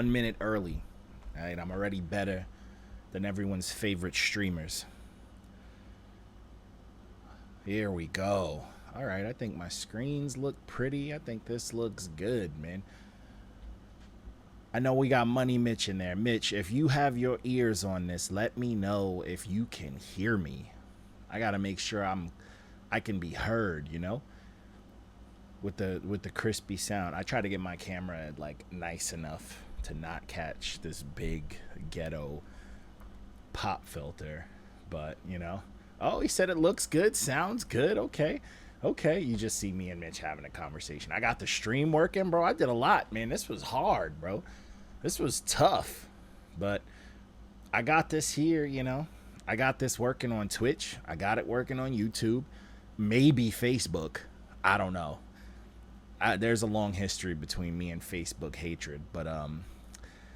1 minute early. All right, I'm already better than everyone's favorite streamers. Here we go. All right, I think my screens look pretty. I think this looks good, man. I know we got Money Mitch in there. Mitch, if you have your ears on this, let me know if you can hear me. I got to make sure I can be heard, you know? With the crispy sound. I try to get my camera like nice enough to not catch this big ghetto pop filter, but you know. Oh, he said it looks good, sounds good. Okay, you just see me and Mitch having a conversation. I got the stream working, bro. I did a lot, man. This was hard, bro. This was tough, but I got this here, you know. I got this working on Twitch. I got it working on YouTube, maybe Facebook. I don't know. There's a long history between me and Facebook hatred, but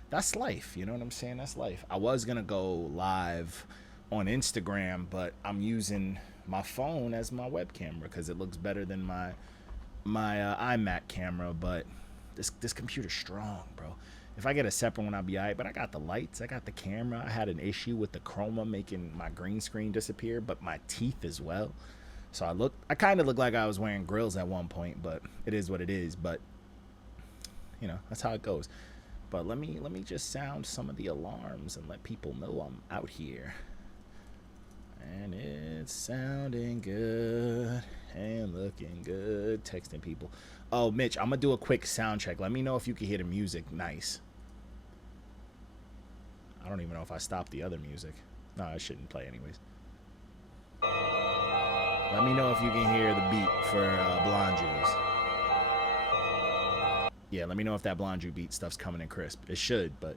that's life. You know what I'm saying? That's life. I was gonna go live on Instagram, but I'm using my phone as my web camera because it looks better than my iMac camera. But this computer's strong, bro. If I get a separate one, I'll be alright. But I got the lights, I got the camera. I had an issue with the chroma making my green screen disappear, but my teeth as well. So I kind of looked like I was wearing grills at one point, but it is what it is. But you know, that's how it goes. But let me just sound some of the alarms and let people know I'm out here. And it's sounding good and looking good. Texting people. Oh, Mitch, I'm gonna do a quick sound check. Let me know if you can hear the music nice. I don't even know if I stopped the other music. No, I shouldn't play anyways. Let me know if you can hear the beat for Blonde Jews. Yeah, let me know if that Blonde Jew beat stuff's coming in crisp. It should, but...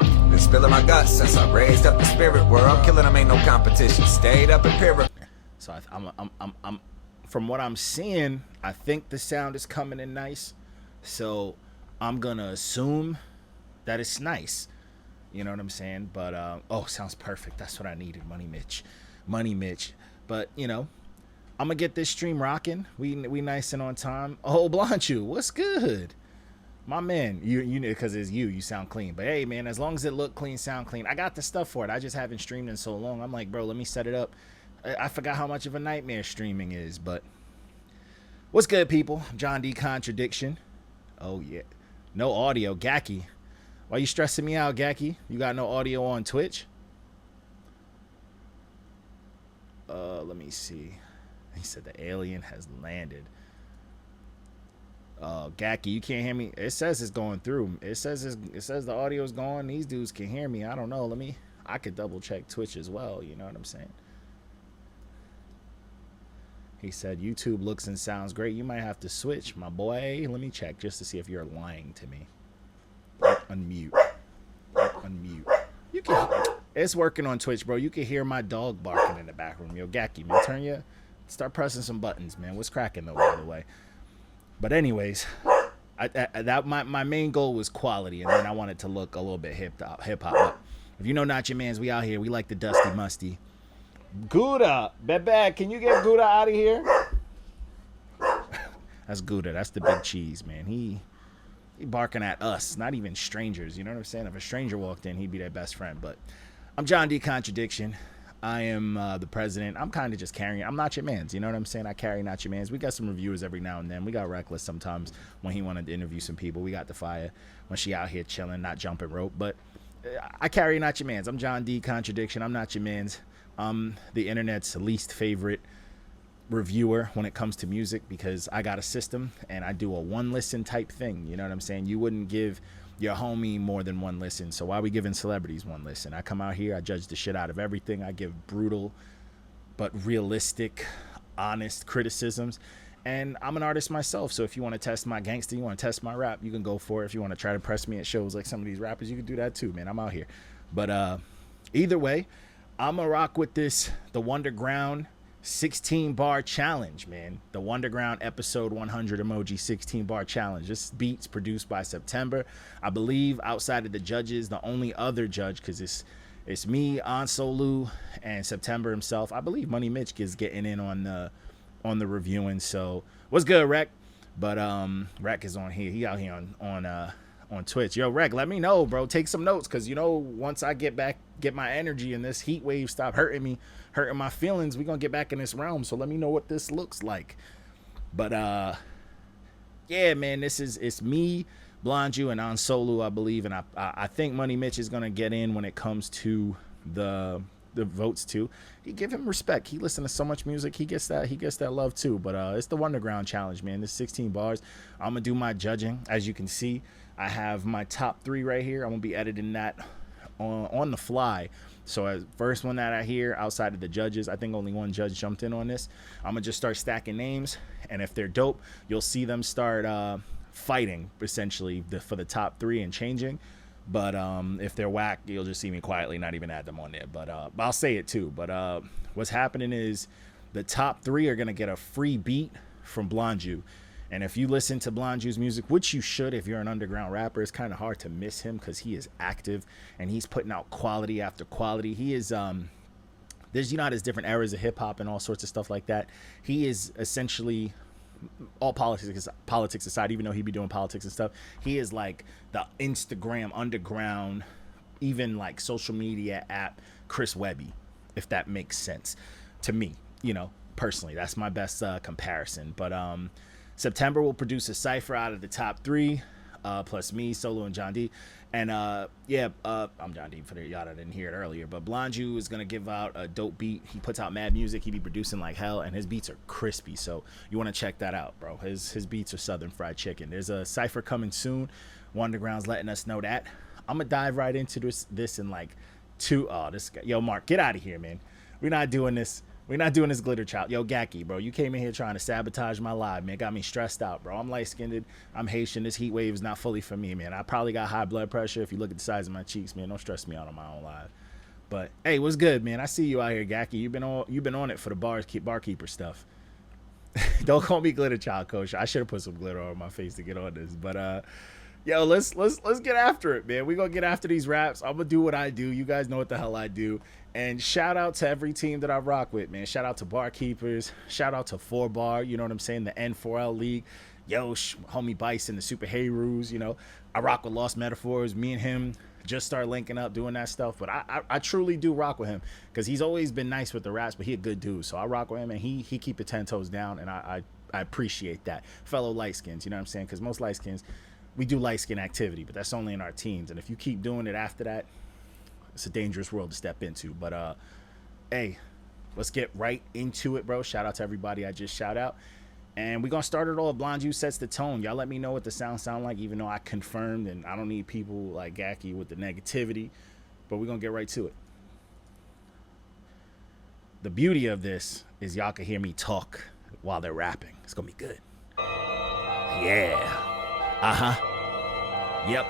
Been spilling my guts since I raised up the spirit world. Killing them ain't no competition. Stayed up in pyramid. So I'm from what I'm seeing, I think the sound is coming in nice. So I'm gonna assume that it's nice. You know what I'm saying? But, oh, sounds perfect. That's what I needed. Money Mitch. But, you know, I'm going to get this stream rocking. We nice and on time. Oh, Blanchu, what's good? My man, you because it's you sound clean. But, hey, man, as long as it look clean, sound clean. I got the stuff for it. I just haven't streamed in so long. I'm like, bro, let me set it up. I forgot how much of a nightmare streaming is. But what's good, people? John D. Contradiction. Oh, yeah. No audio. Gacky. Why you stressing me out, Gacky? You got no audio on Twitch? Let me see. He said the alien has landed. Gacky, you can't hear me. It says it's going through. It says the audio's going. These dudes can hear me. I don't know. I could double check Twitch as well. You know what I'm saying? He said YouTube looks and sounds great. You might have to switch, my boy. Let me check just to see if you're lying to me. Unmute. You can. It's working on Twitch, bro. You can hear my dog barking in the back room. Yo, Gacky, man, start pressing some buttons, man. What's cracking though, by the way? But anyways, my main goal was quality, and then I wanted to look a little bit hip hop. But if you know NotYamanz, we out here. We like the dusty musty. Gouda, Bebe, can you get Gouda out of here? That's Gouda. That's the big cheese, man. He barking at us, not even strangers. You know what I'm saying? If a stranger walked in, he'd be their best friend. But I'm John D. Contradiction. I am the president. I'm kind of just carrying. I'm NotYamanz. You know what I'm saying? I carry NotYamanz. We got some reviewers every now and then. We got Reckless sometimes when he wanted to interview some people. We got the Fire when she out here chilling, not jumping rope. But I carry NotYamanz. I'm John D. Contradiction. I'm NotYamanz. I'm the internet's least favorite reviewer when it comes to music because I got a system and I do a one listen type thing. You know what I'm saying? You wouldn't give your homie more than one listen. So why are we giving celebrities one listen? I come out here, I judge the shit out of everything. I give brutal but realistic, honest criticisms. And I'm an artist myself. So if you want to test my gangster, you want to test my rap, you can go for it. If you want to try to press me at shows like some of these rappers, you can do that too, man. I'm out here. But either way, I'm going to rock with the Wunderground 16-bar challenge, man. The Wunderground episode 100 emoji 16-bar challenge. This beat's produced by September. I believe outside of the judges, the only other judge, because it's me, Ansolu, and September himself. I believe Money Mitch is getting in on the reviewing. So what's good, Rec? But Rec is on here. He out here on Twitch. Yo, Rec, let me know, bro. Take some notes, because you know, once I get my energy and this heat wave stop hurting me, hurting my feelings, we gonna get back in this realm. So let me know what this looks like. But yeah, man, it's me, Blonju, and Ansolu, I believe, and I think Money Mitch is gonna get in when it comes to the votes too. He give him respect. He listens to so much music. He gets that love too. But it's the Wunderground challenge, man. This 16 bars. I'm gonna do my judging. As you can see, I have my top 3 right here. I'm gonna be editing that on the fly. So as first one that I hear outside of the judges, I think only one judge jumped in on this. I'm gonna just start stacking names, and if they're dope, you'll see them start fighting essentially for the top 3 and changing. But if they're whack, you'll just see me quietly not even add them on there. But I'll say it too. But what's happening is the top 3 are gonna get a free beat from Blonju. And if you listen to Blonju's music, which you should if you're an underground rapper, it's kind of hard to miss him because he is active and he's putting out quality after quality. He is there's, you know, there's different eras of hip hop and all sorts of stuff like that. He is essentially, all politics aside, even though he be doing politics and stuff, he is like the Instagram underground, even like social media app Chris Webby, if that makes sense to me, you know, personally. That's my best comparison. But September will produce a cipher out of the top 3, plus me, Solo, and John D. And yeah, I'm John D for y'all that didn't hear it earlier. But Blonju is gonna give out a dope beat. He puts out mad music. He be producing like hell, and his beats are crispy. So you want to check that out, bro. His beats are Southern Fried Chicken. There's a cipher coming soon. Wunderground's letting us know that. I'm gonna dive right into this in like 2. Oh, this guy, yo, Mark, get out of here, man. We're not doing this. We're not doing this glitter child. Yo, Gaki, bro, you came in here trying to sabotage my live, man. Got me stressed out, bro. I'm light-skinned. I'm Haitian. This heat wave is not fully for me, man. I probably got high blood pressure. If you look at the size of my cheeks, man, don't stress me out on my own live. But, hey, what's good, man? I see you out here, Gaki. You've been on it for the barkeeper stuff. Don't call me glitter child, coach. I should have put some glitter on my face to get on this. But, yo, let's get after it, man. We're going to get after these raps. I'm going to do what I do. You guys know what the hell I do. And shout out to every team that I rock with, man. Shout out to Barkeepers. Shout out to 4Bar, you know what I'm saying? The N4L League. Yo, homie Bison, the Super Heroes, you know. I rock with Lost Metaphors. Me and him just start linking up, doing that stuff. But I truly do rock with him because he's always been nice with the raps, but he a good dude. So I rock with him, and he keep it 10 toes down, and I appreciate that. Fellow light skins, you know what I'm saying? Because most light skins, we do light skin activity, but that's only in our teams. And if you keep doing it after that, it's a dangerous world to step into. But hey, let's get right into it, bro. Shout out to everybody I just shout out, and we're gonna start it all. Blonju sets the tone. Y'all let me know what the sound like, even though I confirmed, and I don't need people like Gaki with the negativity, but we're gonna get right to it. The beauty of this is y'all can hear me talk while they're rapping. It's gonna be good. Yeah. Yep.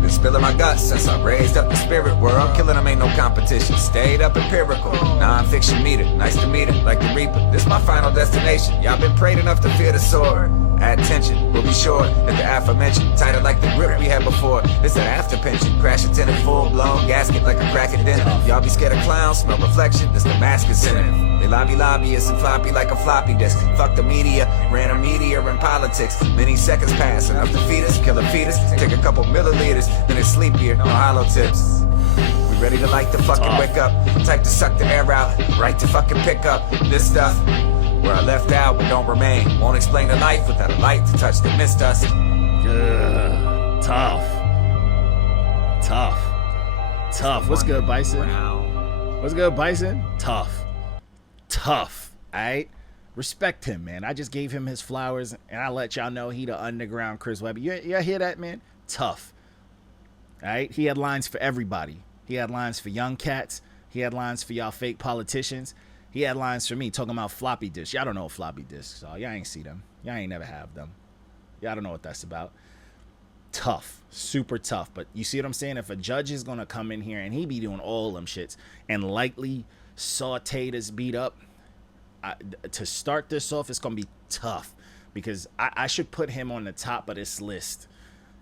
Been spilling my guts since I raised up the spirit world. Killing them ain't no competition. Stayed up empirical. Non-fiction meter. Nice to meet it, like the Reaper. This my final destination. Y'all been prayed enough to fear the sword. Add tension, we'll be sure that the aforementioned tighter like the grip we had before. It's an after pension, crash attendant, full blown gasket like a crack at dinner. Y'all be scared of clowns, smell reflection, this Damascus incentive. They lobbyists and floppy like a floppy disk. Fuck the media, ran a meteor in politics. Many seconds pass, enough to feed us, kill a fetus. Take a couple milliliters, then it's sleepier, no hollow tips. We ready to light the fucking wick up, type to suck the air out, right to fucking pick up this stuff. Where I left out, but don't remain. Won't explain the life without a light to touch that missed us. Tough. What's good, Bison? What's good, Bison? Tough. Alright? Respect him, man. I just gave him his flowers, and I let y'all know he the underground Chris Webby. You hear that, man? Tough. Alright? He had lines for everybody. He had lines for young cats. He had lines for y'all fake politicians. He had lines for me talking about floppy disks. Y'all don't know what floppy disks are. Y'all ain't see them. Y'all ain't never have them. Y'all don't know what that's about. Tough. Super tough. But you see what I'm saying? If a judge is going to come in here and he be doing all them shits and lightly saute this beat up, to start this off, it's going to be tough. Because I should put him on the top of this list.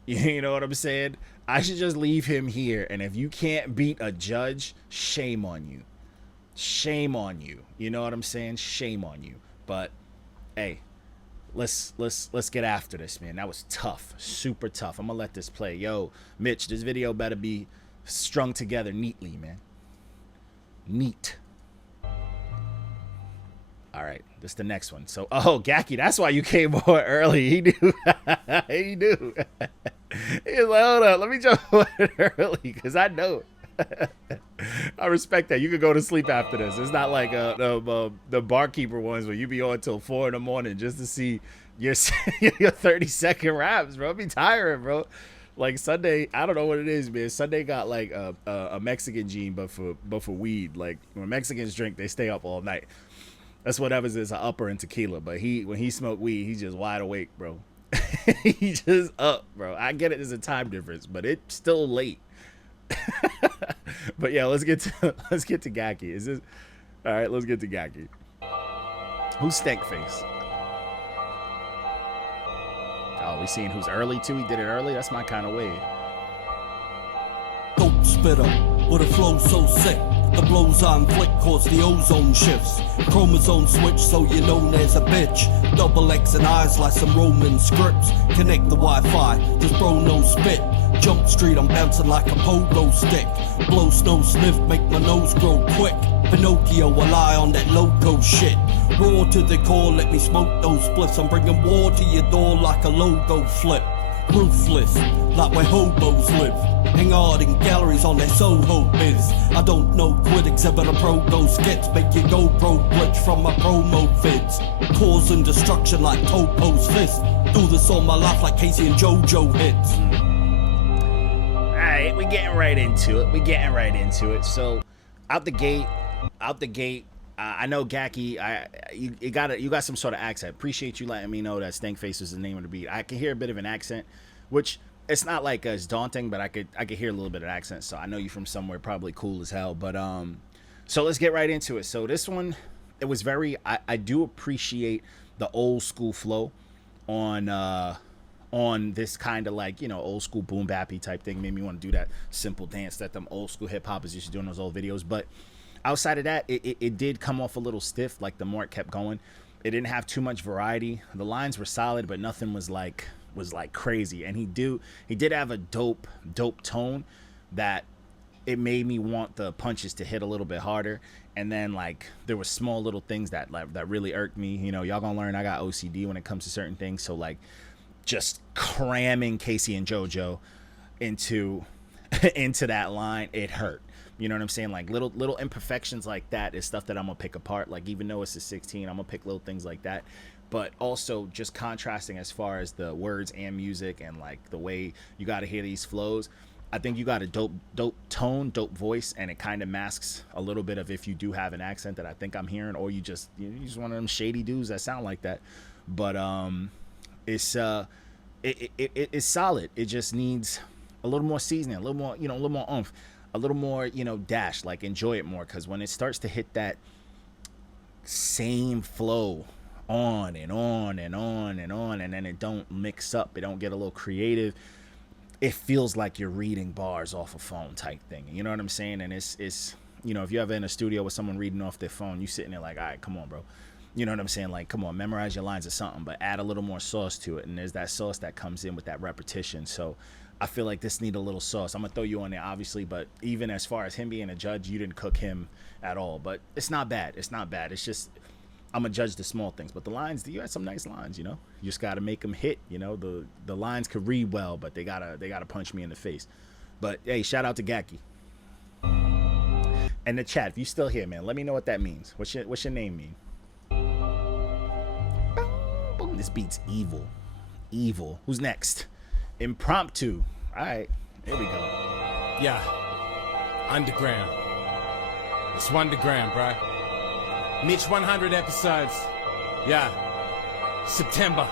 You know what I'm saying? I should just leave him here. And if you can't beat a judge, shame on you. shame on you. You know what I'm saying? Shame on you. But hey, let's get after this, man. That was tough, super tough. I'm gonna let this play. Yo, Mitch, this video better be strung together neatly, man. Neat. All right, this is the next one. So, oh, Gacky, that's why you came on early. He knew. He knew. He was like, hold up, let me jump on early because I know. I respect that. You could go to sleep after this. It's not like the barkeeper ones where you be on till 4 in the morning just to see your 30-second raps, bro. It'd be tiring, bro. Like Sunday, I don't know what it is, man. Sunday got like a Mexican gene, but for weed. Like when Mexicans drink, they stay up all night. That's what Evans is, an upper in tequila. But when he smoked weed, he's just wide awake, bro. He just up, bro. I get it, there's a time difference, but it's still late. But yeah, let's get to Gacky. Is this all right? Let's get to Gacky. Who's Stank Face? Oh, we seeing who's early too. He did it early. That's my kind of wave. Dope spitter with a flow so sick. The blows on flick cause the ozone shifts. Chromosome switch so you know there's a bitch. Double X and eyes like some Roman scripts. Connect the Wi-Fi, just bro no spit. Jump street, I'm bouncing like a pogo stick. Blow snow sniff, make my nose grow quick. Pinocchio, I lie on that loco shit. Raw to the core, let me smoke those spliffs. I'm bringing war to your door like a logo flip. Ruthless, like where hobos live. Hang hard in galleries on their Soho biz. I don't know quit except a pro go skits. Make your GoPro glitch from my promo vids. Causing destruction like Topo's fist. Do this all my life like Casey and JoJo hits. Alright, we're getting right into it. So out the gate, I know Gacky, you got some sort of accent. Appreciate you letting me know that Stank Face is the name of the beat. I can hear a bit of an accent, which it's not like as daunting, but I could hear a little bit of accent. So I know you from somewhere probably cool as hell. But so let's get right into it. So this one, it was very. I do appreciate the old school flow on this kind of like, you know, old school boom bappy type thing. Made me want to do that simple dance that them old school hip hoppers used to do in those old videos. But outside of that, it did come off a little stiff. Like the more it kept going, it didn't have too much variety. The lines were solid, but nothing was like crazy. And he did have a dope tone that it made me want the punches to hit a little bit harder. And then like there were small little things that really irked me. You know, y'all gonna learn I got OCD when it comes to certain things. So like just cramming Casey and JoJo into that line, it hurt. You know what I'm saying? Like little imperfections like that is stuff that I'm gonna pick apart. Like even though it's a 16, I'm gonna pick little things like that. But also just contrasting as far as the words and music and like the way you got to hear these flows. I think you got a dope tone, dope voice, and it kind of masks a little bit of if you do have an accent that I think I'm hearing, or you just one of them shady dudes that sound like that. But it's solid. It just needs a little more seasoning, a little more, a little more oomph, a little more, dash. Like enjoy it more, because when it starts to hit that same flow on and on and on and on, and then it don't mix up, it don't get a little creative, it feels like you're reading bars off a phone type thing. You know what I'm saying? And it's if you're ever in a studio with someone reading off their phone, you sitting there like, all right, come on, bro. You know what I'm saying? Like, come on, memorize your lines or something, but add a little more sauce to it. And there's that sauce that comes in with that repetition. So I feel like this need a little sauce. I'm gonna throw you on there, obviously, but even as far as him being a judge, you didn't cook him at all. But it's not bad. It's not bad. It's just I'm gonna judge the small things. But the lines, you had some nice lines. You just gotta make them hit. The lines could read well, but they gotta punch me in the face. But hey, shout out to Gacky. And the chat, if you still here, man, let me know what that means. What's your name mean? Boom. This beat's evil. Evil. Who's next? Impromptu. All right, here we go. Yeah, Underground. It's Wunderground, bro. Mitch 100 episodes. Yeah, September.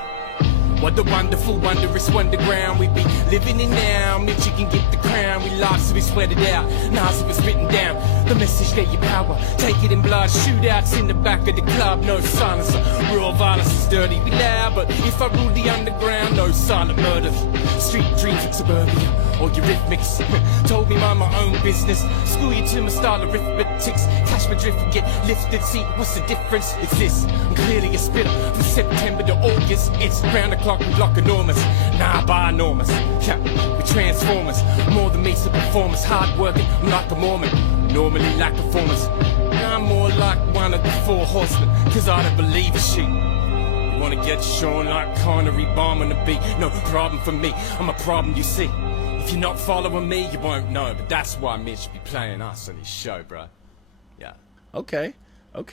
What the wonderful, wondrous Wunderground we be living in now. Mitch, you can get the crown. We lost, so we sweat it out. Now, so it's written down. The message get you power, take it in blood. Shootouts in the back of the club, no silencer. Real violence is dirty, we loud, but if I rule the underground, no silent murders. Street dreams in suburbia, or eurythmics. Told me mind my own business. School you to my style of arithmetics. Catch my drift and get lifted. See, what's the difference? It's this, I'm clearly a spitter. From September to August, it's round the clock and block enormous. Nah, by enormous. Yeah, we transformers. More than meets the performance. Hard working, I'm like a Mormon. Normally lack performance. I'm more like one of the four horsemen, cause I don't believe a sheep. You wanna get shown like Connery bombing the beat. No problem for me, I'm a problem you see. If you're not following me, you won't know. But that's why Mitch be playing us on his show, bro. Yeah. Okay. All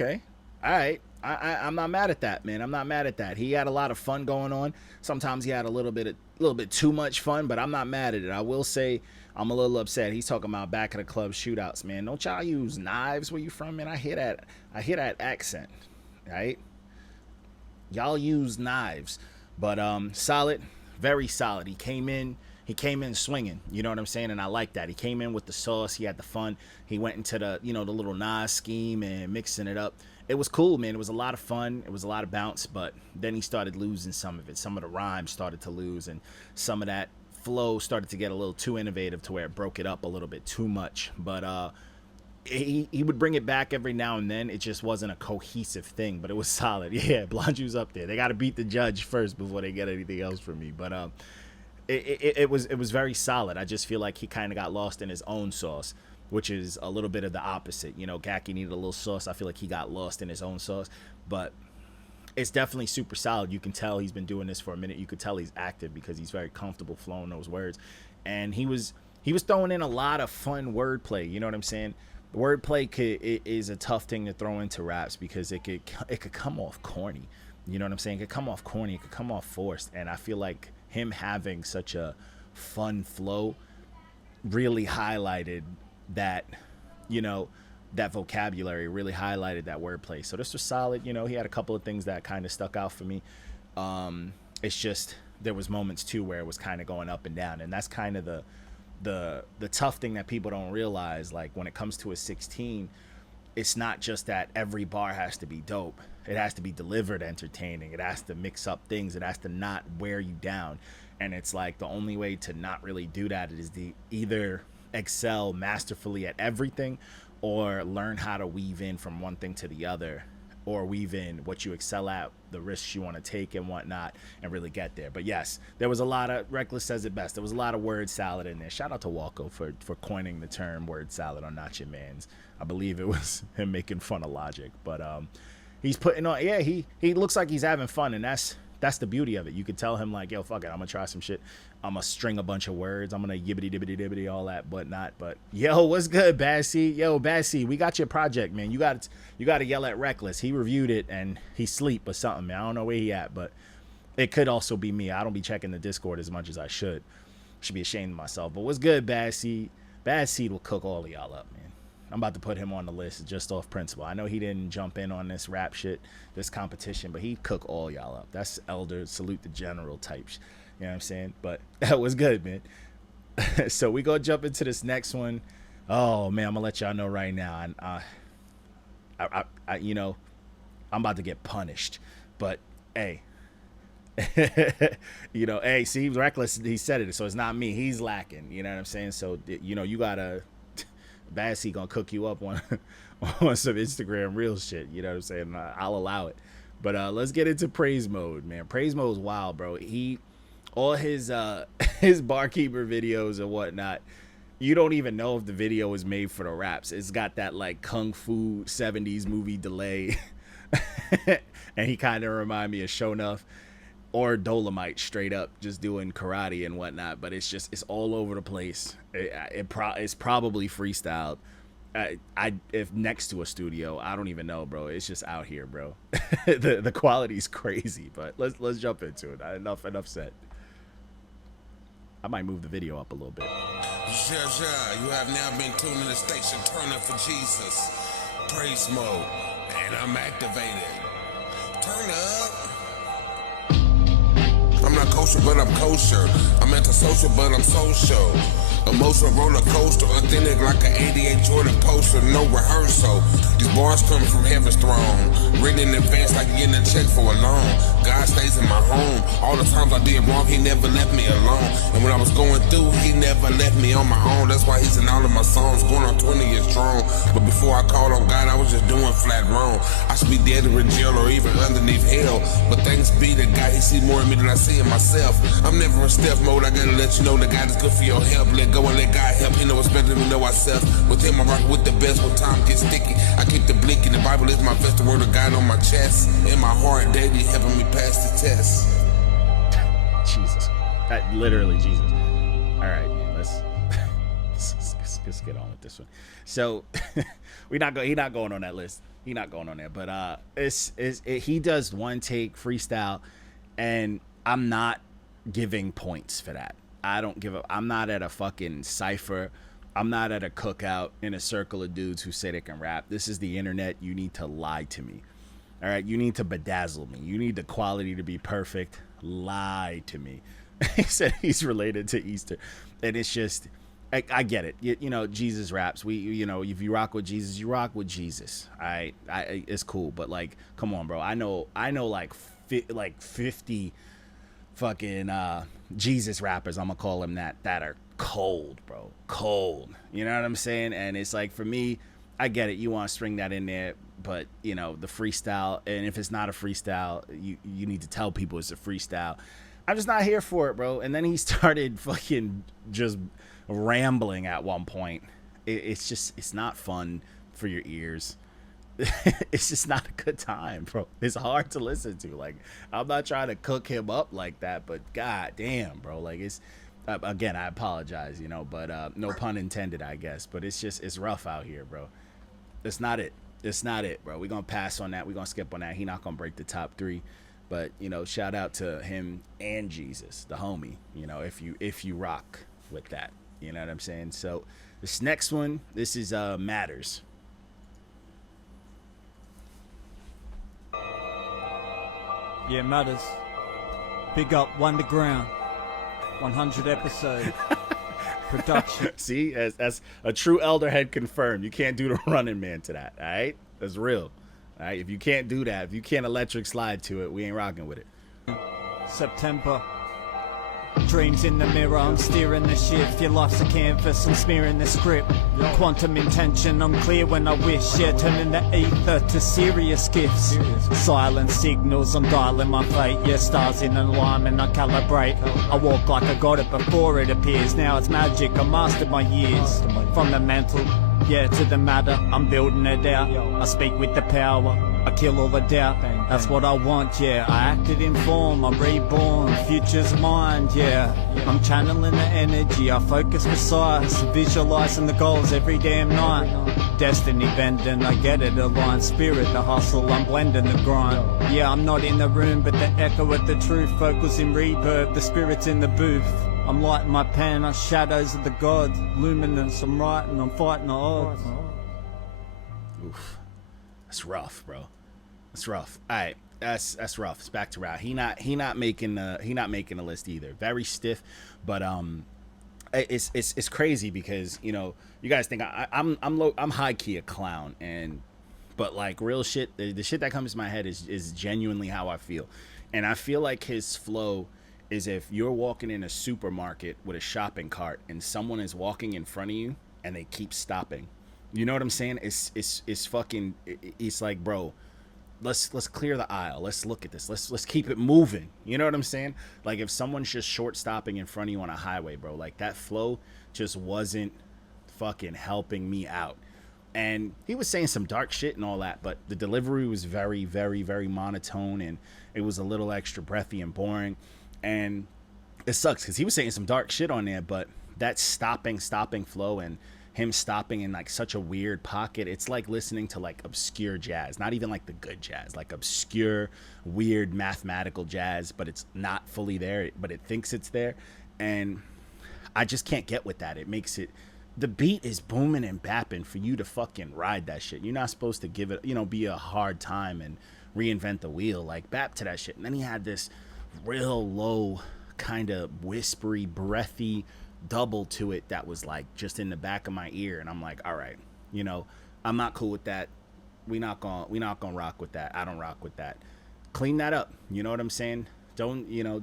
right. I'm not mad at that, man. I'm not mad at that. He had a lot of fun going on. Sometimes he had a little bit too much fun, but I'm not mad at it. I will say I'm a little upset. He's talking about back of the club shootouts, man. Don't y'all use knives where you from, man? I hear that accent, right? Y'all use knives, but solid, very solid. He came in swinging, you know what I'm saying? And I like that. He came in with the sauce. He had the fun. He went into the little Nas scheme and mixing it up. It was cool, man. It was a lot of fun. It was a lot of bounce, but then he started losing some of it. Some of the rhymes started to lose, and some of that flow started to get a little too innovative to where it broke it up a little bit too much. But he would bring it back every now and then. It just wasn't a cohesive thing, but it was solid. Yeah, Blonju's up there. They got to beat the judge first before they get anything else from me. But it was very solid. I just feel like he kind of got lost in his own sauce, which is a little bit of the opposite. You know, Gaki needed a little sauce. I feel like he got lost in his own sauce, but it's definitely super solid. You can tell he's been doing this for a minute. You could tell he's active because he's very comfortable flowing those words. And he was throwing in a lot of fun wordplay. You know what I'm saying? Wordplay is a tough thing to throw into raps because it could come off corny. You know what I'm saying? It could come off corny. It could come off forced. And I feel like him having such a fun flow really highlighted that, that vocabulary, really highlighted that wordplay. So this was solid. You know, he had a couple of things that kind of stuck out for me. It's just there was moments too where it was kind of going up and down, and that's kind of the tough thing that people don't realize. Like when it comes to a 16, it's not just that every bar has to be dope. It has to be delivered entertaining. It has to mix up things. It has to not wear you down. And it's like the only way to not really do that is to either excel masterfully at everything or learn how to weave in from one thing to the other, or weave in what you excel at, the risks you want to take and whatnot, and really get there. But yes, there was a lot of, Reckless says it best, there was a lot of word salad in there. Shout out to Walco for coining the term word salad on NotYamanz. I believe it was him making fun of Logic. But he's putting on, yeah, he looks like he's having fun, and that's the beauty of it. You could tell him like, yo, fuck it, I'm gonna try some shit. I'm gonna string a bunch of words. I'm gonna yibbity dibbity dibbity all that, but not. But yo, what's good, Bad C? Yo, Bad C, we got your project, man. You got to yell at Reckless. He reviewed it and he sleep or something, man. I don't know where he at, but it could also be me. I don't be checking the Discord as much as I should. Should be ashamed of myself. But what's good, Bad C? Bad Seed will cook all of y'all up, man. I'm about to put him on the list just off principle. I know he didn't jump in on this rap shit, this competition, but he'd cook all y'all up. That's elder, salute the general type. You know what I'm saying? But that was good, man. So we gonna jump into this next one. Oh man, I'm gonna let y'all know right now. I I'm about to get punished. But hey, hey, see, Reckless, he said it, so it's not me. He's lacking. You know what I'm saying? So you gotta. Bad C gonna cook you up on some Instagram real shit. You know what I'm saying? I'll allow it. But let's get into Praise Mode, man. Praise Mode is wild, bro. All his barkeeper videos and whatnot, you don't even know if the video was made for the raps. It's got that like kung fu 70s movie delay. And he kind of remind me of Showdown or Dolomite, straight up just doing karate and whatnot. But it's all over the place. It's probably freestyled. If next to a studio, I don't even know, bro. It's just out here, bro. the quality's crazy. But let's jump into it. Enough said. I might move the video up a little bit. You have now been tuned in the station. Turn up for Jesus. Praise mode. And I'm activated. Turn up. I'm not kosher, but I'm kosher. I'm antisocial, but I'm social. Emotional roller coaster, authentic like an 88 Jordan poster, no rehearsal. These bars come from heaven's throne, written in advance like getting a check for a loan. God stays in my home. All the times I did wrong, he never left me alone. And when I was going through, he never left me on my own. That's why he's in all of my songs, going on 20 years strong. But before I called on God, I was just doing flat wrong. I should be dead or in jail or even underneath hell. But thanks be to God, he see more in me than I see in myself. I'm never in stealth mode, I gotta let you know that God is good for your help. Let go and let God help, he know what's better than we know ourselves. With him I rock with the best when time gets sticky. I keep the blinking, the Bible is my best, the word of God on my chest. In my heart daily, helping me pass the test. Jesus. Literally Jesus. All right, man, let's get on with this one. So he not going on that list. He not going on there. But he does one take freestyle, and I'm not giving points for that. I don't give up. I'm not at a fucking cypher. I'm not at a cookout in a circle of dudes who say they can rap. This is the internet. You need to lie to me. All right, you need to bedazzle me. You need the quality to be perfect. Lie to me. He said he's related to Easter, and it's just, I get it. You know, Jesus raps. If you rock with Jesus, you rock with Jesus. It's cool, but like, come on, bro. I know like 50 fucking Jesus rappers. I'm gonna call them that are cold, bro. Cold. You know what I'm saying? And it's like, for me, I get it. You want to string that in there, but you know, the freestyle, and if it's not a freestyle, you need to tell people it's a freestyle. I'm just not here for it, bro. And then he started fucking just rambling at one point. It's not fun for your ears. It's just not a good time, bro. It's hard to listen to. Like, I'm not trying to cook him up like that, but god damn, bro. Like, it's again, I apologize, you know, but no pun intended, I guess. But it's rough out here, bro. It's not it, bro. We're gonna pass on that. We're gonna skip on that. He not gonna break the top 3. But, you know, shout out to him and Jesus, the homie, you know, if you rock with that. You know what I'm saying? So this next one, this is Matters. Yeah, Matters. Big up Wunderground. 100 episode production. See, that's a true elderhead confirmed. You can't do the Running Man to that, all right? That's real. All right, if you can't do that, if you can't electric slide to it, we ain't rocking with it. September. Dreams in the mirror, I'm steering the ship. Your life's a canvas, I'm smearing the script. Quantum intention, I'm clear when I wish. Yeah, turning the ether to serious gifts. Silent signals, I'm dialing my fate. Yeah, stars in alignment, I calibrate. I walk like I got it before it appears. Now it's magic, I mastered my years. From the mental, yeah, to the matter, I'm building it out. I speak with the power, I kill all the doubt. That's what I want, yeah. I acted in form, I'm reborn. Future's mine, yeah. I'm channeling the energy, I focus precise. Visualizing the goals every damn night. Destiny bending, I get it aligned. Spirit, the hustle, I'm blending the grind. Yeah, I'm not in the room, but the echo of the truth. Focus in reverb, the spirit's in the booth. I'm lighting my pen, on shadows of the gods. Luminous, I'm writing, I'm fighting the odds. Oof. That's rough, bro. That's rough. All right, that's rough. It's back to rap. He not making a list either. Very stiff, but it's crazy because, you know, you guys think I'm high key a clown, but like real shit, the shit that comes to my head is genuinely how I feel, and I feel like his flow is if you're walking in a supermarket with a shopping cart and someone is walking in front of you and they keep stopping. You know what I'm saying? It's fucking. It's like, bro, let's clear the aisle. Let's look at this. Let's keep it moving. You know what I'm saying? Like if someone's just short stopping in front of you on a highway, bro, like that flow just wasn't fucking helping me out. And he was saying some dark shit and all that, but the delivery was very, very, very monotone, and it was a little extra breathy and boring. And it sucks because he was saying some dark shit on there, but that stopping flow and him stopping in like such a weird pocket, it's like listening to like obscure jazz, not even like the good jazz, like obscure, weird mathematical jazz, but it's not fully there, but it thinks it's there. And I just can't get with that. It makes it, the beat is booming and bapping for you to fucking ride that shit. You're not supposed to give it, you know, be a hard time and reinvent the wheel. Like, bap to that shit. And then he had this real low, kind of whispery, breathy double to it that was like just in the back of my ear, and I'm like, all right, you know, I'm not cool with that. We not gonna rock with that. I don't rock with that. Clean that up. You know what I'm saying? Don't, you know,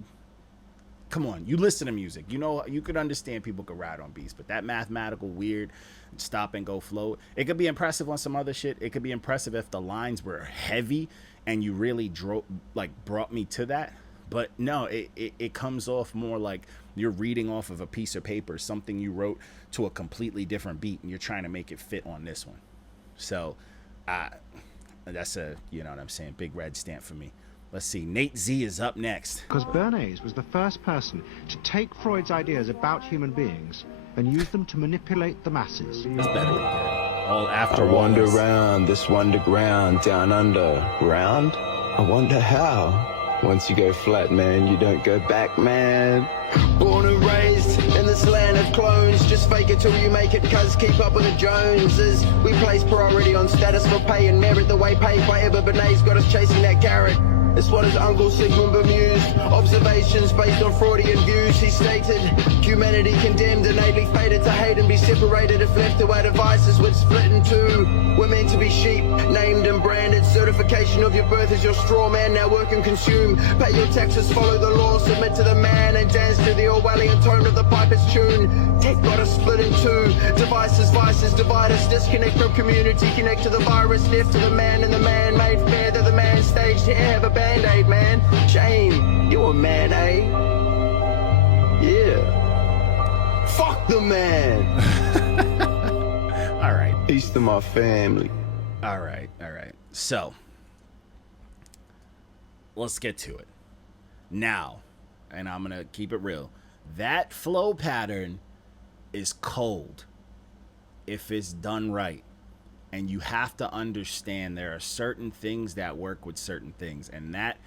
come on, you listen to music. You know, you could understand people could ride on beats, but that mathematical, weird, stop and go flow, it could be impressive on some other shit. It could be impressive if the lines were heavy and you really brought me to that. But no, it comes off more like you're reading off of a piece of paper, something you wrote to a completely different beat, and you're trying to make it fit on this one. So, that's a, you know what I'm saying, big red stamp for me. Let's see, Nate Z is up next. Because Bernays was the first person to take Freud's ideas about human beings and use them to manipulate the masses. That's better than good. All after I wander around this Wunderground, down underground. I wonder how. Once you go flat, man, you don't go back, man. Born and raised in this land of clones. Just fake it till you make it, cuz keep up with the Joneses. We place priority on status for pay and merit. The way paid by Ever Benet's got us chasing that carrot. It's what his uncle Sigmund bemused. Observations based on Freudian views. He stated, humanity condemned, innately fated to hate and be separated. If left to our devices, we'd split in two. We're meant to be sheep, named and branded. Certification of your birth is your straw man. Now work and consume. Pay your taxes, follow the law, submit to the man, and dance to the Orwellian tone of the piper's tune. Tech got us split in two. Devices, vices divide us. Disconnect from community, connect to the virus. Left to the man and the man made fair. That the man staged to have a Band-Aid, man. Shame, you a man, eh? Yeah. Fuck the man. All right. Peace to my family. All right. So, let's get to it. Now, and I'm going to keep it real. That flow pattern is cold if it's done right. And you have to understand there are certain things that work with certain things, and that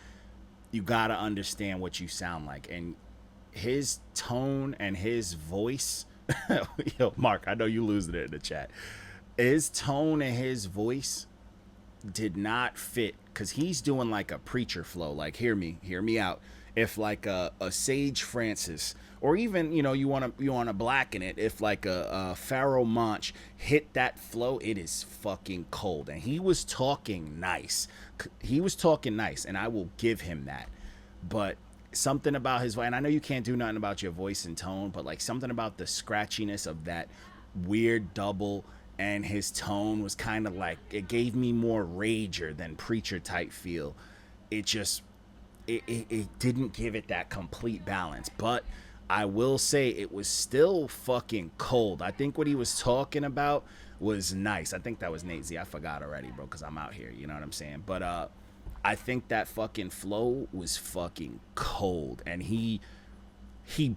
you got to understand what you sound like. And his tone and his voice, yo, Mark, I know you losing it in the chat. His tone and his voice did not fit, because he's doing like a preacher flow. Like, hear me out. If like a Sage Francis, or even, you know, you want to blacken it, if like a Pharaoh Monch hit that flow, it is fucking cold. And he was talking nice, and I will give him that. But something about his voice, and I know you can't do nothing about your voice and tone, but like something about the scratchiness of that weird double, and his tone was kind of like, it gave me more rager than preacher type feel. It just, it didn't give it that complete balance. But I will say it was still fucking cold. I think what he was talking about was nice. I think that was Nate Z. I forgot already, bro, because I'm out here. You know what I'm saying? But I think that fucking flow was fucking cold. And he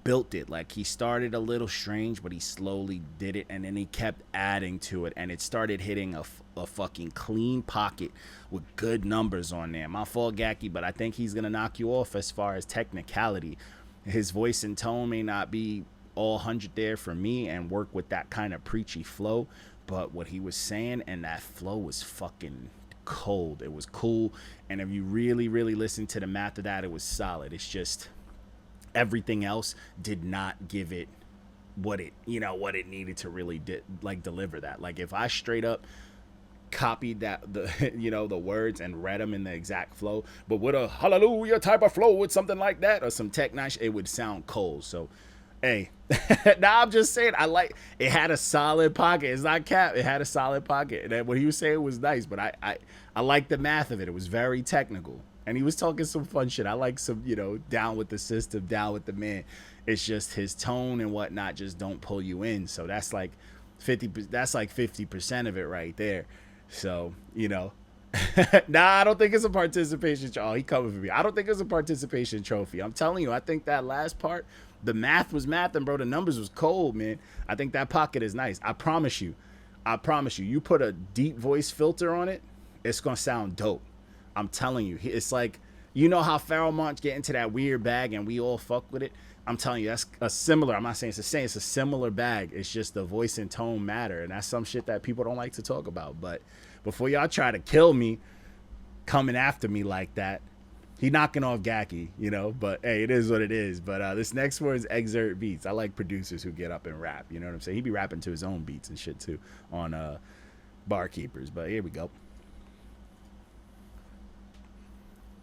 built it. Like, he started a little strange, but he slowly did it. And then he kept adding to it. And it started hitting a fucking clean pocket with good numbers on there. My fault, Gacky, but I think he's going to knock you off as far as technicality. His voice and tone may not be all 100 there for me and work with that kind of preachy flow, but what he was saying and that flow was fucking cold. It was cool. And if you really, really listen to the math of that, it was solid. It's just everything else did not give it what it needed to really deliver that. Like, if I straight up copied the words and read them in the exact flow, but with a hallelujah type of flow with something like that or some tech nice, it would sound cold. So, hey, now I'm just saying, it had a solid pocket. It's not cap. It had a solid pocket. And what he was saying was nice, but I like the math of it. It was very technical. And he was talking some fun shit. I like some, down with the system, down with the man. It's just his tone and whatnot just don't pull you in. So that's like 50% of it right there. So, nah, I don't think it's a participation. Oh, he coming for me. I don't think it's a participation trophy. I'm telling you, I think that last part, the math was math, and bro, the numbers was cold, man. I think that pocket is nice. I promise you. You put a deep voice filter on it, it's gonna sound dope. I'm telling you. It's like, you know how Pharaoh Monch get into that weird bag and we all fuck with it? I'm telling you, that's a similar, I'm not saying it's the same, it's a similar bag. It's just the voice and tone matter, and that's some shit that people don't like to talk about. But before y'all try to kill me, coming after me like that, He knocking off Gacky, you know, but hey, it is what it is. But this next one is Excerpt Beats. I like producers who get up and rap, you know what I'm saying? He be rapping to his own beats and shit too on Barkeepers, but here we go.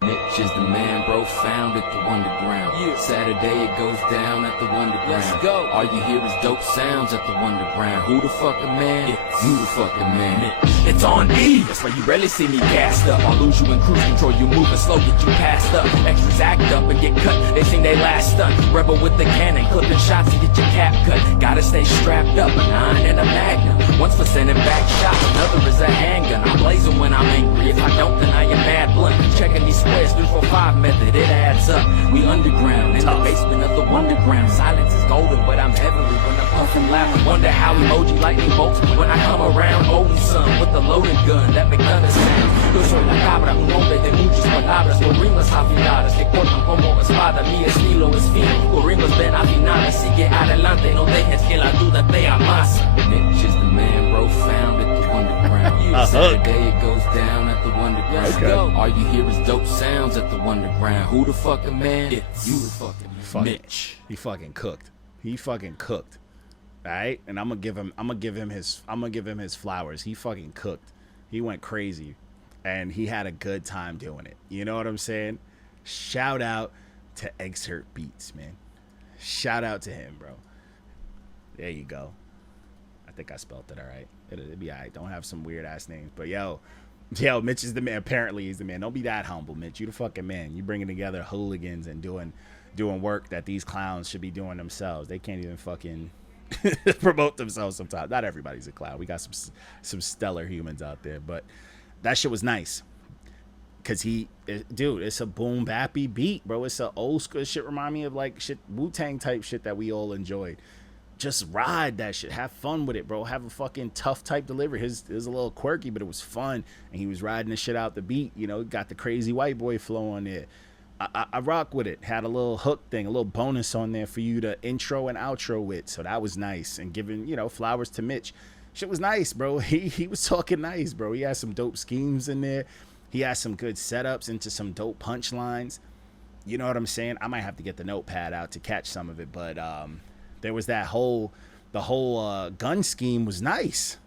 Mitch is the man, bro, found at the Wunderground. Yeah. Saturday it goes down at the Wunderground. Let's go. All you hear is dope sounds at the Wunderground. Who the fucking man? You the fucking man. Mitch. It's on E. That's why you rarely see me gassed up. I'll lose you in cruise control. You moving slow, get you passed up. Extras act up and get cut. They sing they last stunt. Rebel with the cannon, clipping shots to get your cap cut. Gotta stay strapped up. A 9 and a Magnum. One's for sending back shots. Another is a handgun. I'm blazing when I'm angry. If I don't, then I am mad blunt. Checking these squares, 3-4-5 method, it adds up. We underground, in the basement of the Wunderground. Silence is golden, but I'm heavenly when I'm puffing loud. Wonder how emoji lightning bolts when I come around. Holding some with the loaded gun that make thunder sound. Yo soy la cabra, un hombre de muchas palabras. Corrimos afiladas, que cortan como espada. Mi estilo es fino, corrimos bien afinadas. Sigue adelante, no dejes que la duda te amasa. Mitch is the man, bro, found at the Wunderground. Saturday it goes down at the Wunderground. Okay. All you hear is dope sounds at the Wunderground. Who the fucking man? It's you the fucking man. Mitch. He fucking cooked. He fucking cooked. All right, and I'm gonna give him his flowers. He fucking cooked. He went crazy, and he had a good time doing it. You know what I'm saying? Shout out to Excerpt Beats, man. Shout out to him, bro. There you go. I think I spelled it all right. It'll be all right. Don't have some weird ass names, but yo, Mitch is the man. Apparently, he's the man. Don't be that humble, Mitch. You the fucking man. You bringing together hooligans and doing work that these clowns should be doing themselves. They can't even fucking promote themselves sometimes. Not everybody's a clown. We got some stellar humans out there, but that shit was nice. Cause dude, it's a boom bappy beat, bro. It's a old school shit. Remind me of like shit Wu-Tang type shit that we all enjoyed. Just ride that shit. Have fun with it, bro. Have a fucking tough type delivery. His was a little quirky, but it was fun. And he was riding the shit out the beat. You know, got the crazy white boy flow on there. I rock with it. Had a little hook thing, a little bonus on there for you to intro and outro with. So that was nice. And giving, you know, flowers to Mitch. Shit was nice, bro. He was talking nice, bro. He had some dope schemes in there. He had some good setups into some dope punchlines. You know what I'm saying? I might have to get the notepad out to catch some of it, but there was the whole gun scheme was nice.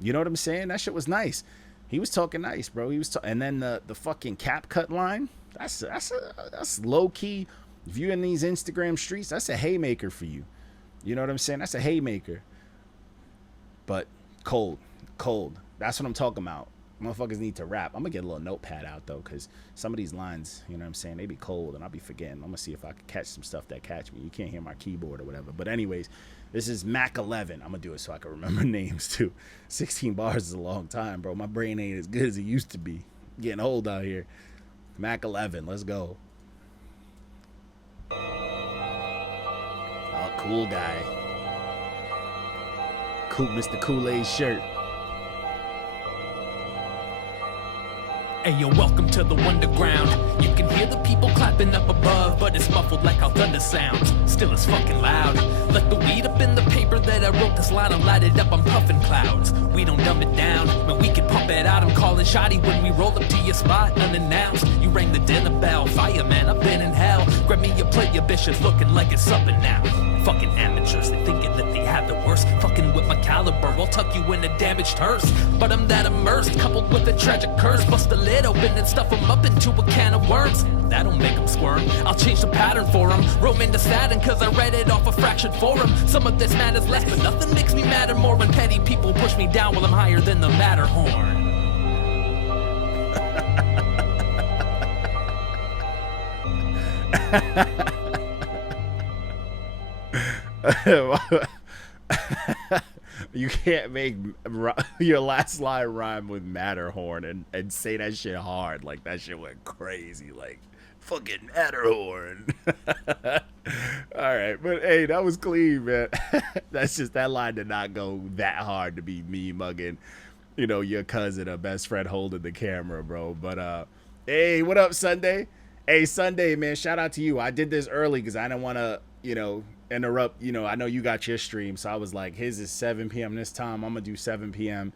You know what I'm saying? That shit was nice. He was talking nice, bro. And then the fucking cap cut line. That's low key. If you in these Instagram streets, that's a haymaker for you. You know what I'm saying? That's a haymaker. But cold. That's what I'm talking about. Motherfuckers need to rap. I'm gonna get a little notepad out though, because some of these lines, you know what I'm saying, they be cold and I'll be forgetting. I'm gonna see if I can catch some stuff that catch me. You can't hear my keyboard or whatever. But anyways, this is Mac 11. I'm gonna do it so I can remember names too. 16 bars is a long time, bro. My brain ain't as good as it used to be. Getting old out here. Mac 11, let's go. Oh, cool guy. Cool, Mr. Kool-Aid shirt. Hey yo, welcome to the Wunderground. You can hear the people clapping up above, but it's muffled like how thunder sounds. Still it's fucking loud. Let the weed up in the paper that I wrote this line and light it up, I'm puffing clouds. We don't dumb it down, man, we can pump it out. I'm calling shoddy when we roll up to your spot unannounced. You rang the dinner bell, fireman, I've been in hell. Grab me a plate, your bitch is looking like it's something now. Fucking amateurs, they thinking that they have the worst. Fucking with my caliber, I'll tuck you in a damaged hearse. But I'm that immersed, coupled with a tragic curse. Bust the lid open and stuff them up into a can of worms. That'll make them squirm, I'll change the pattern for them. Roam into Saturn cause I read it off a fractured forum. Some of this matters less, but nothing makes me madder more when petty people push me down while I'm higher than the Matterhorn. You can't make your last line rhyme with Matterhorn and say that shit hard. Like, that shit went crazy. Like, fucking Matterhorn. All right. But, hey, that was clean, man. That's just, that line did not go that hard to be me mugging, you know, your cousin or best friend holding the camera, bro. But, hey, what up, Sunday? Hey, Sunday, man, shout out to you. I did this early because I didn't want to, you know, interrupt. You know, I know you got your stream, so I was like, his is 7 p.m. this time. I'm going to do 7 p.m.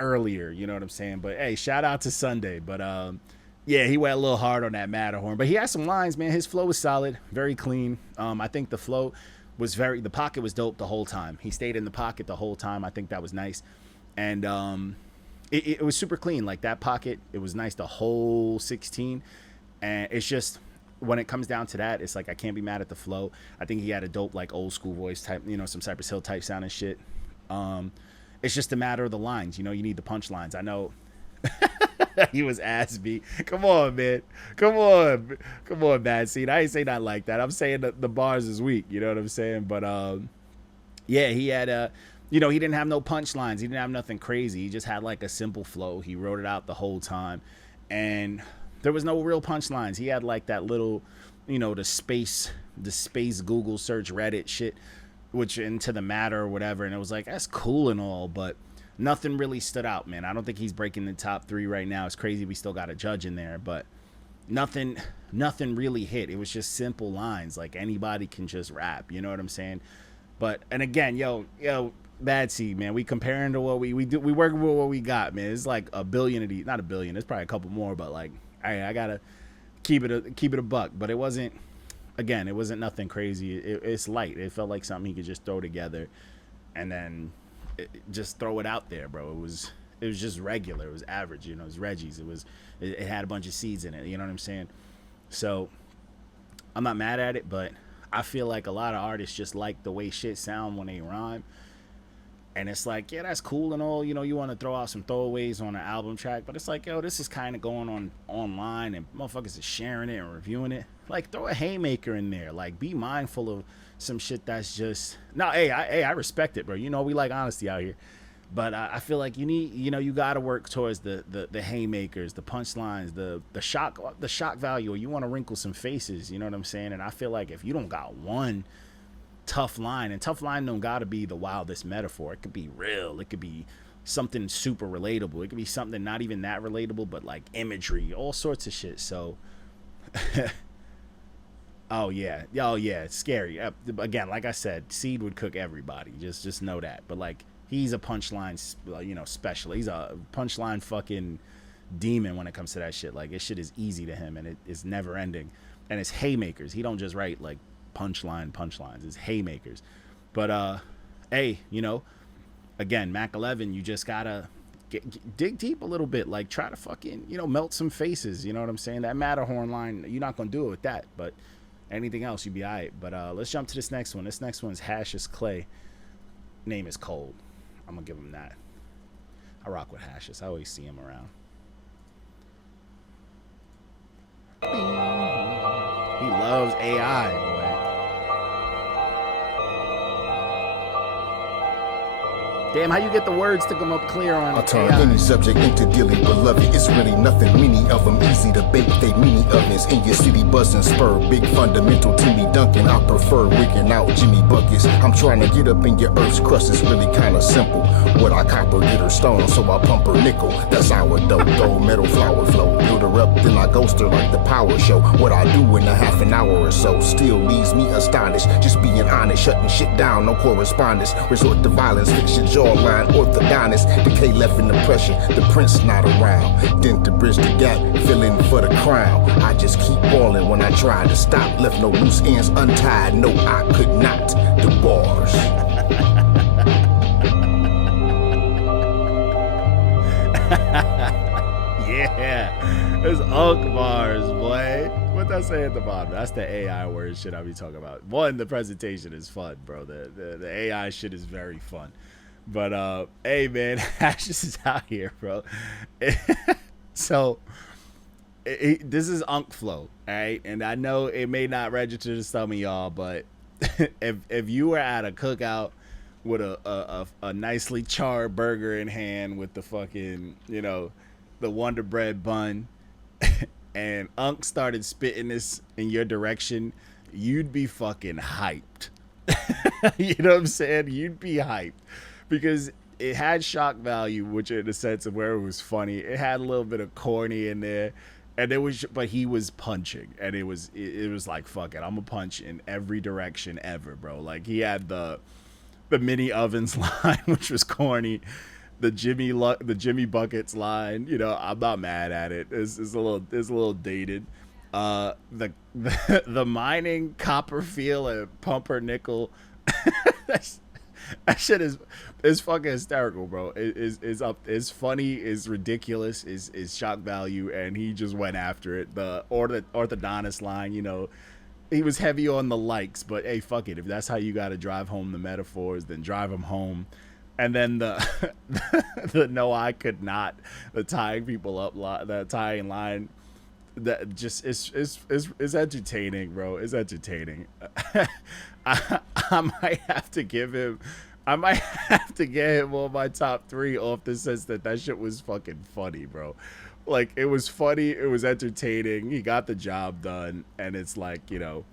earlier, you know what I'm saying? But, hey, shout out to Sunday. But, Yeah, he went a little hard on that Matterhorn, but he had some lines, man. His flow was solid, very clean. I think the flow was the pocket was dope the whole time. He stayed in the pocket the whole time. I think that was nice. And it was super clean. Like that pocket, it was nice the whole 16. And it's just, when it comes down to that, it's like I can't be mad at the flow. I think he had a dope, like, old school voice type, you know, some Cypress Hill type sound and shit. It's just a matter of the lines. You know, you need the punchlines. I know he was ass beat. Come on, man. Come on, Bad Seed. I ain't say nothing like that. I'm saying that the bars is weak. You know what I'm saying? But yeah, he had you know, he didn't have no punchlines. He didn't have nothing crazy. He just had like a simple flow. He wrote it out the whole time, and there was no real punchlines. He had like that little, you know, the space Google search Reddit shit, which into the matter or whatever, and it was like, that's cool and all, but nothing really stood out, man. I don't think he's breaking the top 3 right now. It's crazy we still got a judge in there, but nothing really hit. It was just simple lines, like anybody can just rap, you know what I'm saying? But, and again, yo, Bad Seed, man, we comparing to what we do, we working with what we got, man. It's like a billion of these, not a billion, it's probably a couple more, but like, I gotta keep it a buck. But it wasn't nothing crazy. It's light. It felt like something he could just throw together and then just throw it out there, bro. It was just regular. It was average, you know. It was Reggie's. It had a bunch of seeds in it, you know what I'm saying? So I'm not mad at it, but I feel like a lot of artists just like the way shit sound when they rhyme. And it's like, yeah, that's cool and all, you know, you want to throw out some throwaways on an album track, but it's like, yo, this is kind of going on online and motherfuckers is sharing it and reviewing it. Like, throw a haymaker in there. Like, be mindful of some shit that's just, no, I respect it, bro. You know, we like honesty out here. But I feel like you got to work towards the haymakers, the punchlines, the shock value, or you want to wrinkle some faces, you know what I'm saying? And I feel like if you don't got one tough line, and tough line don't gotta be the wildest metaphor. It could be real. It could be something super relatable. It could be something not even that relatable, but like imagery, all sorts of shit. So, oh yeah, it's scary. Again, like I said, Seed would cook everybody. Just know that. But like, he's a punchline, you know, specialist. He's a punchline fucking demon when it comes to that shit. Like, this shit is easy to him, and it is never ending. And it's haymakers. He don't just write like punchlines. It's haymakers. But hey, you know, again, Mac 11, you just gotta dig deep a little bit. Like, try to fucking, you know, melt some faces. You know what I'm saying? That Matterhorn line, you're not gonna do it with that, but anything else, you'd be all right. But let's jump to this next one. This next one's Hash's Clay. Name is Cold. I'm gonna give him that. I rock with Hash's. I always see him around. He loves AI, boy. Damn, how you get the words to come up clear on I turn AI? any subject into dealing, beloved. It's really nothing. Many of them easy to bake. They mini ovens in your city buzzing spur. Big fundamental Timmy Duncan. I prefer wigging out Jimmy Buckets. I'm trying to get up in your earth's crust. It's really kind of simple. What I copper, get her stone, so I pump her nickel. That's our dope, gold metal flower flow. Build her up, then I ghost her like the power show. What I do in a half an hour or so still leaves me astonished. Just being honest, shutting shit down, no correspondence. Resort to violence, fix your jawline, orthodontist. Decay left in the pressure, the prince not around. Then to bridge the gap, filling for the crown. I just keep balling when I try to stop. Left no loose ends untied, no I could not. The bars. Yeah, it's Unk bars, boy. What that say at the bottom? That's the AI word shit I be talking about. One, the presentation is fun, bro. The AI shit is very fun. But hey, man, Ashes is out here, bro. So this is Unk flow, all right? And I know it may not register to some of y'all, but if you were at a cookout with a nicely charred burger in hand with the fucking, you know, the Wonder Bread bun, and Unk started spitting this in your direction, you'd be fucking hyped. You know what I'm saying? You'd be hyped. Because it had shock value, which in the sense of where it was funny. It had a little bit of corny in there. And it was, but he was punching. And it was like, fuck it, I'm gonna punch in every direction ever, bro. Like, he had the mini ovens line, which was corny. the Jimmy Buckets line. You know, I'm not mad at it. It's a little dated. The mining Copperfield and Pumpernickel. That shit is fucking hysterical, bro. It's funny, is ridiculous, is shock value, and he just went after it. The orthodontist line, you know, he was heavy on the likes, but hey, fuck it. If that's how you got to drive home the metaphors, then drive them home. And then the no, I could not, the tying people up, that tying line, that just is entertaining, bro. It's entertaining. I might have to get him on my top 3 off the sense that shit was fucking funny, bro. Like, it was funny, it was entertaining, he got the job done, and it's like, you know,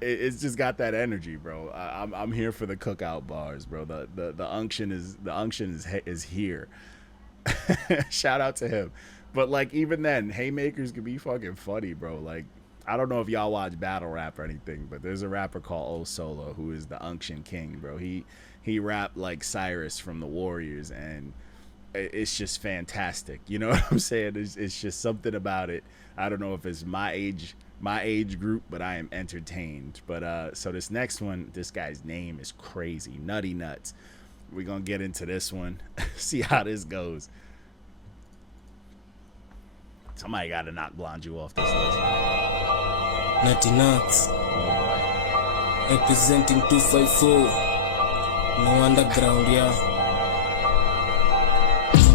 it's just got that energy, bro. I'm here for the cookout bars, bro. The unction is here. Shout out to him. But like, even then, haymakers can be fucking funny, bro. Like, I don't know if y'all watch battle rap or anything, but there's a rapper called O Solo who is the unction king, bro. He rapped like Cyrus from the Warriors, and it's just fantastic. You know what I'm saying? It's just something about it. I don't know if it's my age group, but I am entertained. But so this next one, this guy's name is crazy, Nutty Nuts. We're gonna get into this one. See how this goes. Somebody gotta knock Blonde you off this list. Nutty Nuts. Oh boy. Representing 254. No underground, yeah.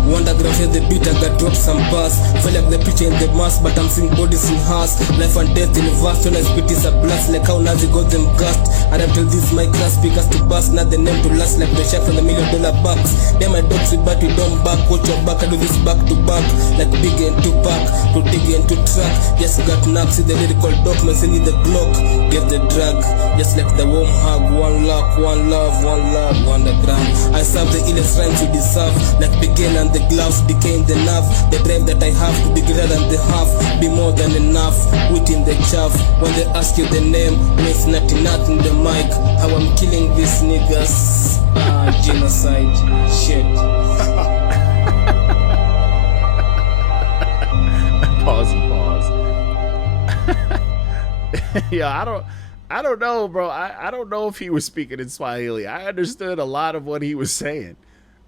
Wunderground, hear the beat, I got drop some bars. Feel like the preacher in the mass, but I'm seeing bodies in hearts. Life and death in verse, when I spit is a blast. Like how Nazi got them gassed. And I tell this my class speakers to bust, not the name to last. Like the chef from the $1 million bucks. Then my dogs with back, we don't back. Watch your back, I do this back to back. Like Big and Tupac, to dig and to track. Just got knocks, see the lyrical documents, and the Glock. Get the drug, just like the warm hug. One luck, one love, one love. Wunderground, I serve the illest rhymes you deserve. Like begin and the gloves became the nerve. The drive that I have to be greater than the half, be more than enough. Within the chaff, when they ask you the name, when it's nothing in the mic. How I'm killing these niggas. Genocide. Shit. Pause. Yeah, I don't know, bro. I don't know if he was speaking in Swahili. I understood a lot of what he was saying.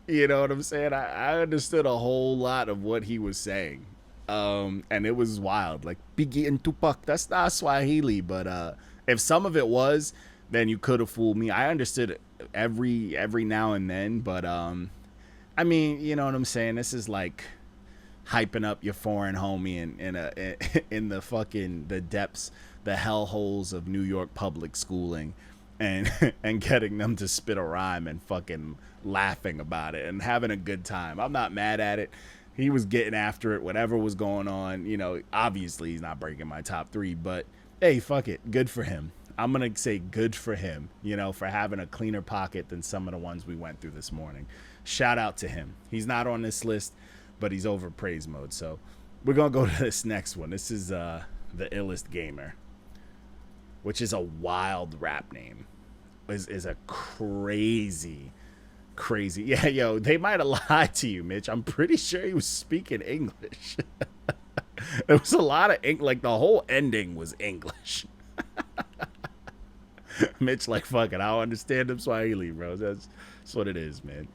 You know what I'm saying? I understood a whole lot of what he was saying. And it was wild. Like, Biggie and Tupac, that's not Swahili. But if some of it was, then you could have fooled me. I understood it every now and then. But, I mean, you know what I'm saying? This is like hyping up your foreign homie in the fucking, the depths, the hellholes of New York public schooling. And getting them to spit a rhyme and fucking laughing about it and having a good time. I'm not mad at it. He was getting after it, whatever was going on. You know, obviously he's not breaking my top 3, but hey, fuck it. Good for him. I'm going to say good for him, you know, for having a cleaner pocket than some of the ones we went through this morning. Shout out to him. He's not on this list, but he's over praise mode. So we're going to go to this next one. This is the Illest Gamer, which is a wild rap name. Is a crazy. Yeah, yo, they might have lied to you, Mitch. I'm pretty sure he was speaking English. There was a lot of like the whole ending was English. Mitch, like, fuck it, I don't understand him Swahili, bro. That's what it is, man.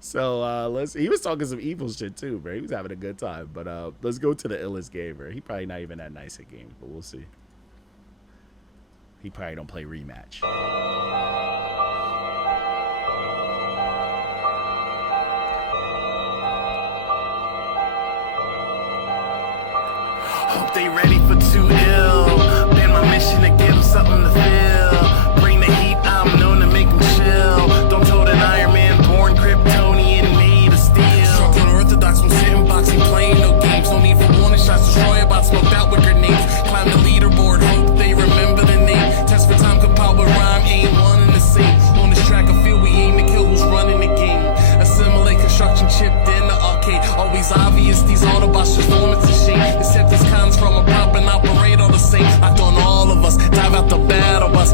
So he was talking some evil shit too, bro. He was having a good time. But let's go to the Illest Gamer. He probably not even that nice at games, but we'll see. He probably don't play rematch. Hope they ready for too ill. Been my mission to give them something to feel. Bring the heat, I'm known to make them chill. Don't told an Iron Man, born Kryptonian, made of steel. Struck unorthodox from sitting boxing, playing no games. No need for warning shots, destroy about smoked out with grenades. Climb the leaderboard, hope they remember the name. Test for time, compile with rhyme, ain't one and the same. On this track of field, we aim to kill who's running the game. Assimilate construction chipped in the arcade. Always obvious, these Autobots just form, it's a shame. Except this cons from a pop and operate all the same. I thought all of us dive out the battle bus.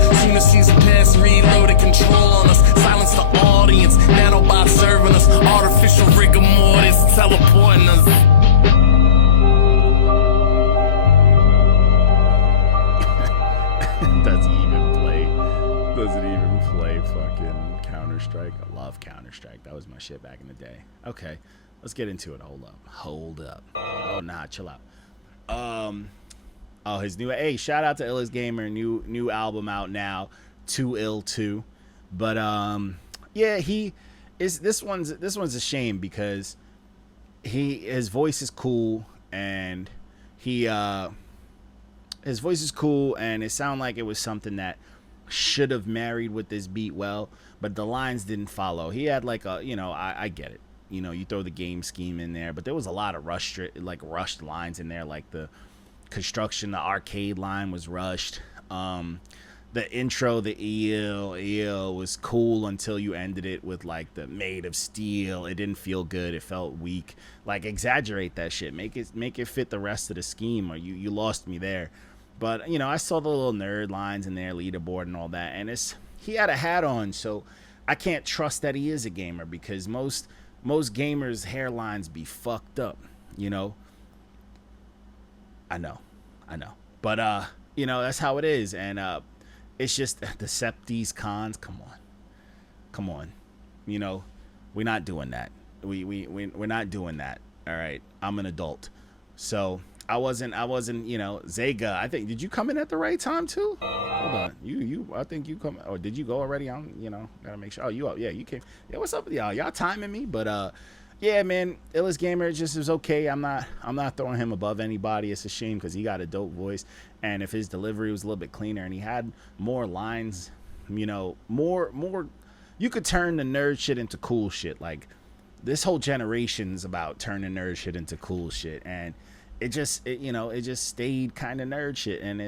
That was my shit back in the day. Okay, let's get into it. Hold up. Oh, nah, chill out. Oh, his new, hey, shout out to Illest Gamer, new album out now, Too Ill 2. But yeah, this one's a shame because his voice is cool, and his voice is cool, and it sounded like it was something that should have married with this beat well, but the lines didn't follow. He had like a, I get it. You throw the game scheme in there, but there was a lot of rushed lines in there, like the construction, the arcade line was rushed. The intro, the EL was cool until you ended it with like the made of steel. It didn't feel good. It felt weak. Like, exaggerate that shit. Make it fit the rest of the scheme, or you lost me there. But I saw the little nerd lines in there, leaderboard and all that, and he had a hat on, so I can't trust that he is a gamer, because most gamers' hairlines be fucked up. I know. But that's how it is, and it's just the Septies cons. Come on. We're not doing that. We're not doing that. All right. I'm an adult. So I wasn't, Zega, I think, did you come in at the right time too? Hold on. I think you come, or did you go already? Gotta make sure. Oh, you came. Yeah, what's up with y'all? Y'all timing me? But yeah, man, Illest Gamer just is okay. I'm not throwing him above anybody. It's a shame because he got a dope voice, and if his delivery was a little bit cleaner and he had more lines, more, you could turn the nerd shit into cool shit. Like, this whole generation's about turning nerd shit into cool shit, and it just stayed kind of nerd shit. And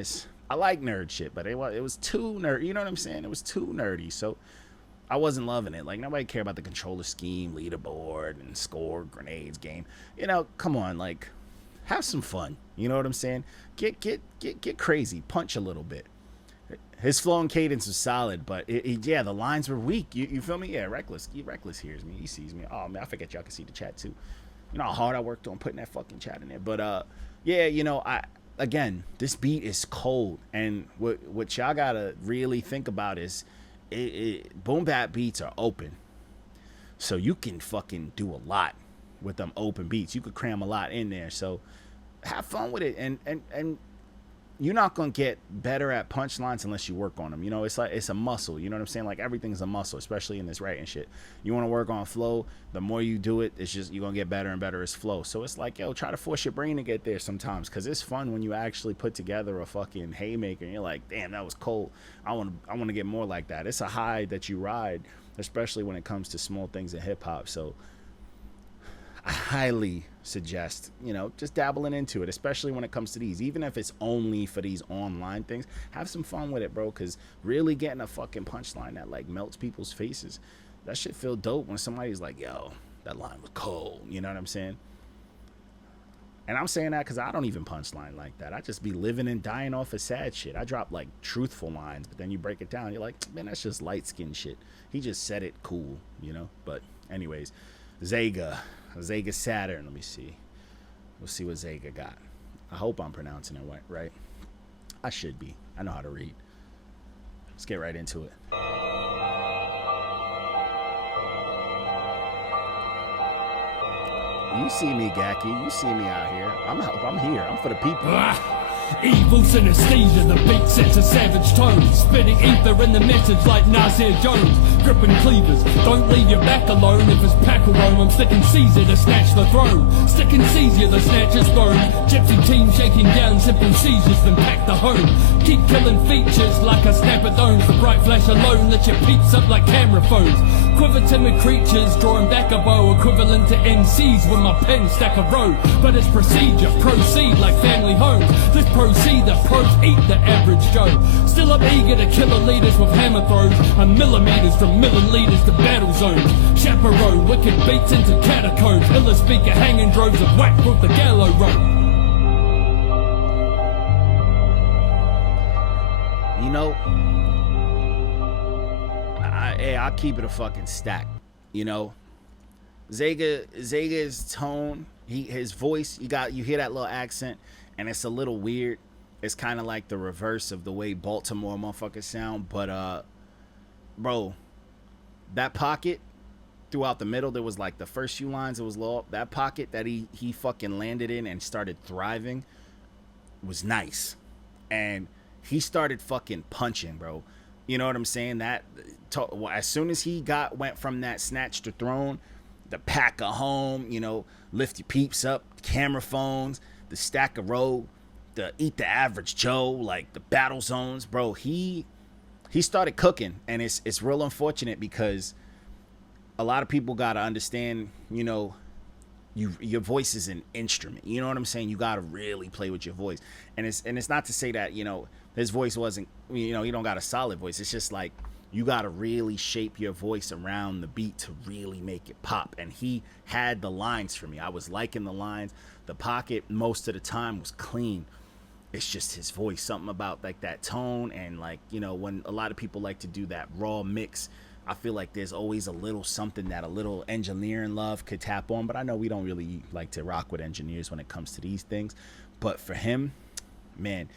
I like nerd shit, but it was too nerd. You know what I'm saying? It was too nerdy, so I wasn't loving it. Like, nobody cared about the controller scheme, leaderboard, and score, grenades, game. Come on, like, have some fun. You know what I'm saying? Get crazy, punch a little bit. His flow and cadence was solid, but the lines were weak. You feel me? Yeah, Reckless hears me. He sees me. Oh man, I forget y'all can see the chat too. You know how hard I worked on putting that fucking chat in there. But again, this beat is cold, and what y'all gotta really think about is, boom bap beats are open, so you can fucking do a lot with them open beats. You could cram a lot in there, so have fun with it. And you're not gonna get better at punchlines unless you work on them. It's like, it's a muscle. You know what I'm saying? Like, everything's a muscle, especially in this writing shit. You want to work on flow. The more you do it, it's just, you're gonna get better and better as flow. So it's like, try to force your brain to get there sometimes, because it's fun when you actually put together a fucking haymaker and you're like, damn, that was cold. I want to get more like that. It's a high that you ride, especially when it comes to small things in hip hop. So I highly suggest, just dabbling into it, especially when it comes to these. Even if it's only for these online things, have some fun with it, bro, because really getting a fucking punchline that, like, melts people's faces, that shit feel dope when somebody's like, yo, that line was cold. You know what I'm saying? And I'm saying that because I don't even punchline like that. I just be living and dying off of sad shit. I drop, like, truthful lines, but then you break it down, you're like, man, that's just light skin shit. He just said it cool, But anyways, Zega Saturn. Let me see. We'll see what Zega got. I hope I'm pronouncing it right. I should be. I know how to read. Let's get right into it. You see me, Gaki. You see me out here. I'm here. I'm for the people. Evil synesthesia, the beat sets a savage tone, spitting ether in the message like Nasir Jones. Gripping cleavers, don't leave your back alone. If it's pack alone, I'm sticking Caesar to snatch the throne. Sticking Caesar, the snatcher's throne. Gypsy team shaking down simple seizures, then pack the home. Keep killing features like a snap of those. The bright flash alone let your peeps up like camera phones. Quiver timid creatures, drawing back a bow, equivalent to MCs when my pen stack a row. But it's procedure, proceed like family homes. This proceed that pros eat the average Joe. Still I'm eager to kill leaders with hammer throws. I'm millimeters from million leaders to battle zones. Chaperone, wicked beats into catacombs. Illa speaker hanging droves of whack through the gallows road. I'll keep it a fucking stack. Zega's tone, his voice, you hear that little accent, and it's a little weird. It's kind of like the reverse of the way Baltimore motherfuckers sound. But bro, that pocket, throughout the middle, there was like the first few lines, it was low. That pocket that he fucking landed in and started thriving was nice. And he started fucking punching, bro. You know what I'm saying? That as soon as he went from that snatch to throne, the pack of home, you know, lift your peeps up, camera phones, the stack of road, the eat the average Joe, like the battle zones, bro. He started cooking, and it's real unfortunate because a lot of people gotta understand, you know, your voice is an instrument. You know what I'm saying? You gotta really play with your voice, and it's not to say that, you know, his voice wasn't, you know, he don't got a solid voice. It's just like you gotta really shape your voice around the beat to really make it pop. And he had the lines for me. I was liking the lines. The pocket most of the time was clean. It's just his voice, something about like that tone, and like, you know, when a lot of people like to do that raw mix, I feel like there's always a little something that a little engineering love could tap on. But I know we don't really like to rock with engineers when it comes to these things. But for him, man,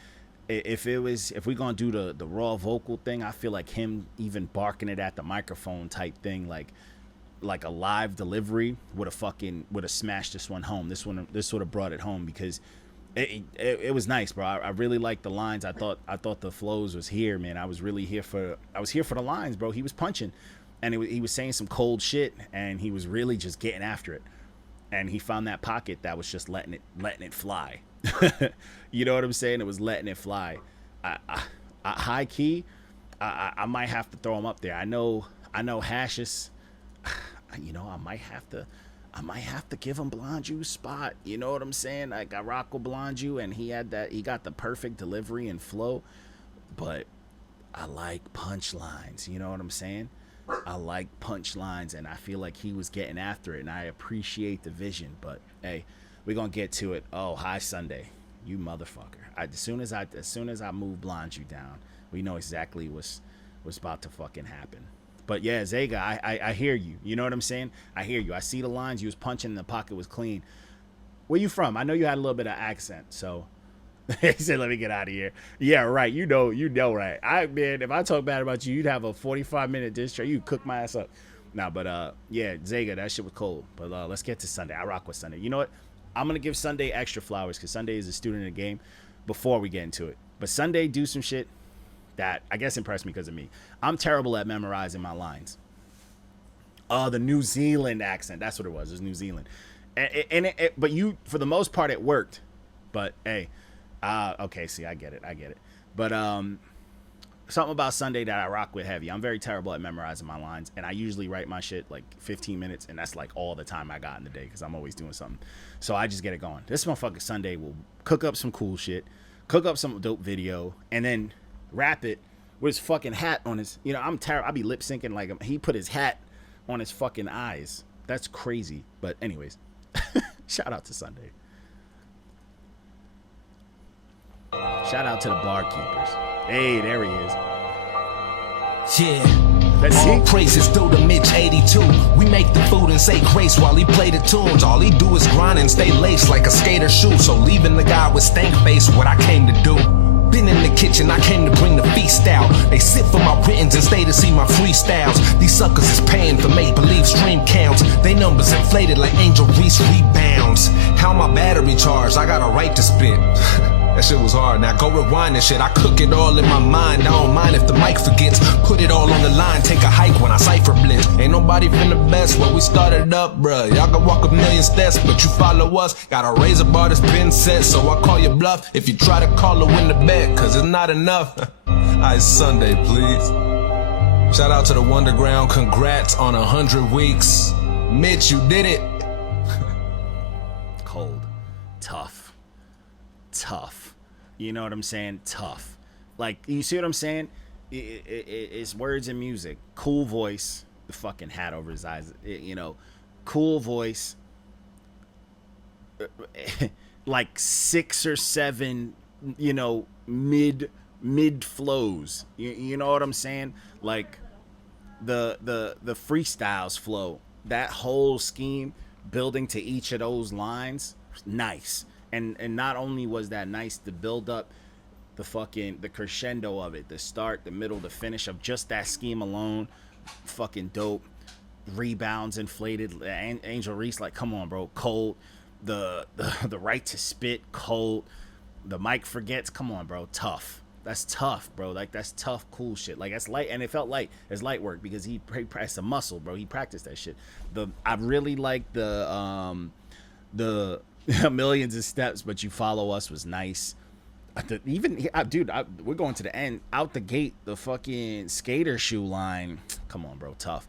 if we're gonna do the raw vocal thing, I feel like him even barking it at the microphone type thing, like a live delivery, would have smashed this one home. This would have brought it home, because it was nice, bro. I really liked the lines. I thought the flows was here, man. I was here for the lines, bro. He was punching, and he was saying some cold shit, and he was really just getting after it. And he found that pocket that was just letting it fly. You know what I'm saying? It was letting it fly. I high key, I might have to throw him up there. I know Hashes. You know, I might have to give him Blonju's spot. You know what I'm saying? Like, I rock with Blonju, and he got the perfect delivery and flow. But I like punchlines. You know what I'm saying? I like punchlines, and I feel like he was getting after it, and I appreciate the vision. But hey, we're gonna get to it. Oh, hi Sunday, you motherfucker! As soon as I move Blonju down, we know exactly what's about to fucking happen. But yeah, Zega, I hear you. You know what I'm saying? I hear you. I see the lines. You was punching, and the pocket was clean. Where you from? I know you had a little bit of accent, so he said, "Let me get out of here." Yeah, right. You know, right. Man, if I talk bad about you, you'd have a 45-minute diss track. You'd cook my ass up. Nah, but yeah, Zega, that shit was cold. But let's get to Sunday. I rock with Sunday. You know what? I'm gonna give Sunday extra flowers, because Sunday is a student of the game. Before we get into it, but Sunday do some shit that I guess impressed me because of me. I'm terrible at memorizing my lines. The New Zealand accent. That's what it was. It was New Zealand. But you, for the most part, it worked. But hey, okay, see, I get it. But something about Sunday that I rock with heavy. I'm very terrible at memorizing my lines, and I usually write my shit like 15 minutes, and that's like all the time I got in the day, because I'm always doing something. So I just get it going. This motherfucker Sunday will cook up some cool shit, cook up some dope video, and then rap it with his fucking hat on his, you know, I'm terrible. I be lip syncing like he put his hat on his fucking eyes. That's crazy. But anyways, shout out to Sunday. Shout out to the barkeepers. Hey, there he is. Yeah. Let's see. All praises due to Mitch 82. We make the food and say grace while he play the tunes. All he do is grind and stay laced like a skater shoe. So leaving the guy with stank face, what I came to do. Been in the kitchen, I came to bring the feast out. They sit for my writtens and stay to see my freestyles. These suckers is paying for make-believe stream counts. They numbers inflated like Angel Reese rebounds. How my battery charged? I got a right to spit. That shit was hard. Now go rewind this shit. I cook it all in my mind. I don't mind if the mic forgets. Put it all on the line. Take a hike when I cipher blitz. Ain't nobody finna best when we started up, bruh. Y'all can walk a million steps, but you follow us. Got a razor bar that's been set, so I call you bluff. If you try to call or win the bet, cause it's not enough. Alright, Sunday, please. Shout out to the Wunderground. Congrats on 100 weeks. Mitch, you did it. Cold. Tough. You know what I'm saying? Tough. Like, you see what I'm saying? It's words and music. Cool voice. The fucking hat over his eyes. You know, cool voice. Like 6 or 7, you know, mid flows. You know what I'm saying? Like the freestyles flow. That whole scheme building to each of those lines, nice. And not only was that nice, to build up the crescendo of it, the start, the middle, the finish of just that scheme alone, fucking dope. rebounds inflated. Angel Reese, like, come on, bro. Cold. The right to spit, cold. The mic forgets, come on, bro. Tough. That's tough, bro. Like, that's tough, cool shit. Like, that's light, and it felt light. It's light work because he practiced a muscle, bro. He practiced that shit. I really like the Millions of Steps, but You Follow Us was nice. We're going to the end. Out the gate, the fucking skater shoe line. Come on, bro. Tough.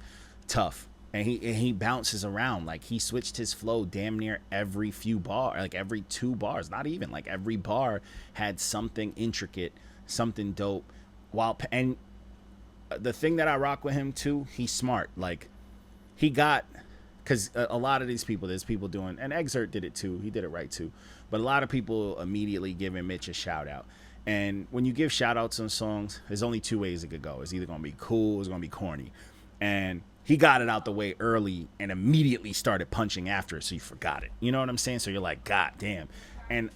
And he bounces around. Like, he switched his flow damn near every few bar, like every 2 bars. Not even, like, every bar had something intricate, something dope. And the thing that I rock with him too, he's smart. Like, he got, because a lot of these people, there's people doing, and Exert did it too. He did it right too. But a lot of people immediately giving Mitch a shout out. And when you give shout outs on songs, there's only 2 ways it could go. It's either going to be cool or it's going to be corny. And he got it out the way early and immediately started punching after it, so you forgot it. You know what I'm saying? So you're like, God damn. And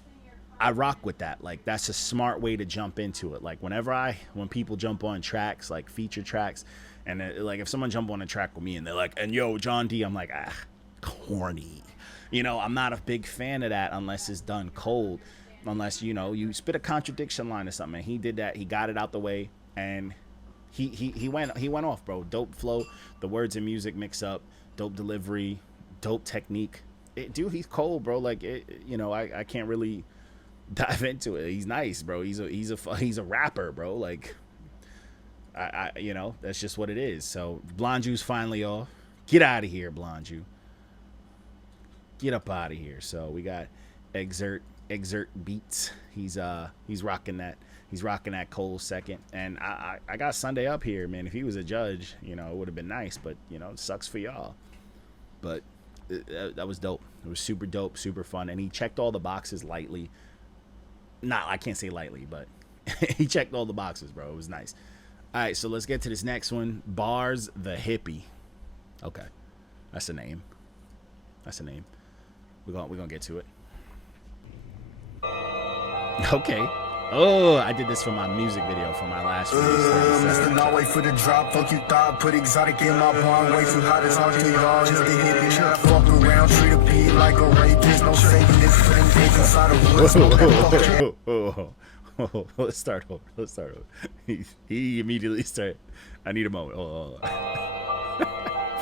I rock with that. Like, that's a smart way to jump into it. Like, when people jump on tracks, like feature tracks, and like if someone jump on a track with me and they're like, and yo, John D, I'm like, corny. You know, I'm not a big fan of that unless it's done cold. Unless, you know, you spit a contradiction line or something. And he did that. He got it out the way, and he went off, bro. Dope flow, the words and music mix up, dope delivery, dope technique. Dude, he's cold, bro. Like, I can't really dive into it. He's nice, bro. He's a rapper, bro. Like, that's just what it is. So Blonde Juice finally off. Get out of here, Blonde Juice. Get up out of here. So we got Exert Beats. He's rocking that. He's rocking that Cole second. And I got Sunday up here, man. If he was a judge, it would have been nice. But, it sucks for y'all. But that was dope. It was super dope, super fun. And he checked all the boxes lightly. I can't say lightly, but he checked all the boxes, bro. It was nice. All right, so let's get to this next one. Bars the Hippie. Okay. That's a name. We're gonna get to it. Okay. Oh, I did this for my music video for my last release. Mr. Not wait for the drop, fuck you thought. Put exotic in my palm, way too hot to talk to y'all. Just to hit me, not fuck around. Treat a beat like a rapist, no safeness. Put engage inside of woods, smoke that fuck. Let's start over. He immediately started. I need a moment. Hold on.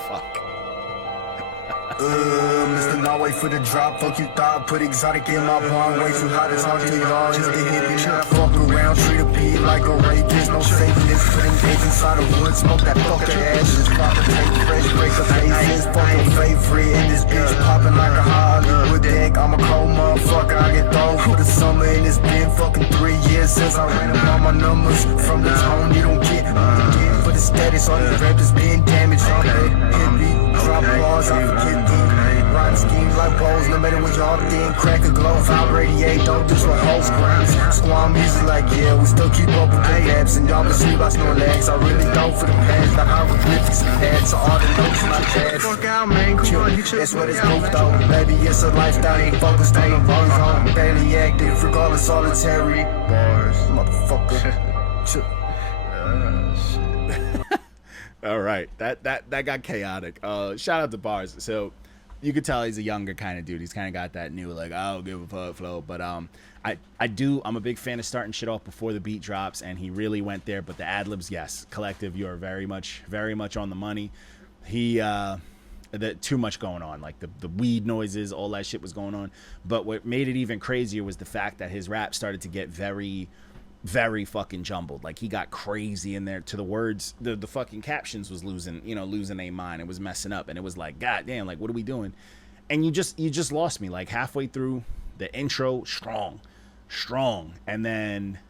Fuck. Mr. Not wait for the drop, fuck you thought. Put exotic in my palm, way too hot to talk to y'all. Just to hit me, not fuck around. Treat a beat like a rapist, no safeness. Put engage inside of woods, smoke that fucking ashes. Proper take fresh, break the faces. Fucking favorite in this bitch, popping like a Hollywood deck. I'm a cold motherfucker, I get thrown for the summer. And it's been fucking 3 years since I ran up all my numbers. From the tone you don't get, for the status, all these rappers being damaged. I'm a hippie. Drop bars, I forget them. Riding schemes like poles, no matter what y'all think. Crack a glow, 588, don't do some whole screams. Squam music like, yeah, we still keep up with the gaps. And y'all been sleep by Snorlax. I really don't for the past. Like hieroglyphics and pads, so all the notes in my pads. Fuck out, man, come on, that's what it's moved though. Baby, it's a lifestyle, ain't focused on the bars on. Barely active, regardless solitary. Bars, motherfucker. Shit. All right, that got chaotic. Shout out to Bars. So you could tell he's a younger kind of dude. He's kind of got that new, like, I don't give a fuck flow. But I'm a big fan of starting shit off before the beat drops, and he really went there. But the ad libs, yes, Collective, you are very much on the money. Too much going on, like the weed noises, all that shit was going on. But what made it even crazier was the fact that his rap started to get very, very fucking jumbled. Like, he got crazy in there to the words. The fucking captions was losing their mind. It was messing up, and it was like, God damn, like, what are we doing? And you just lost me. Like, halfway through the intro, strong, and then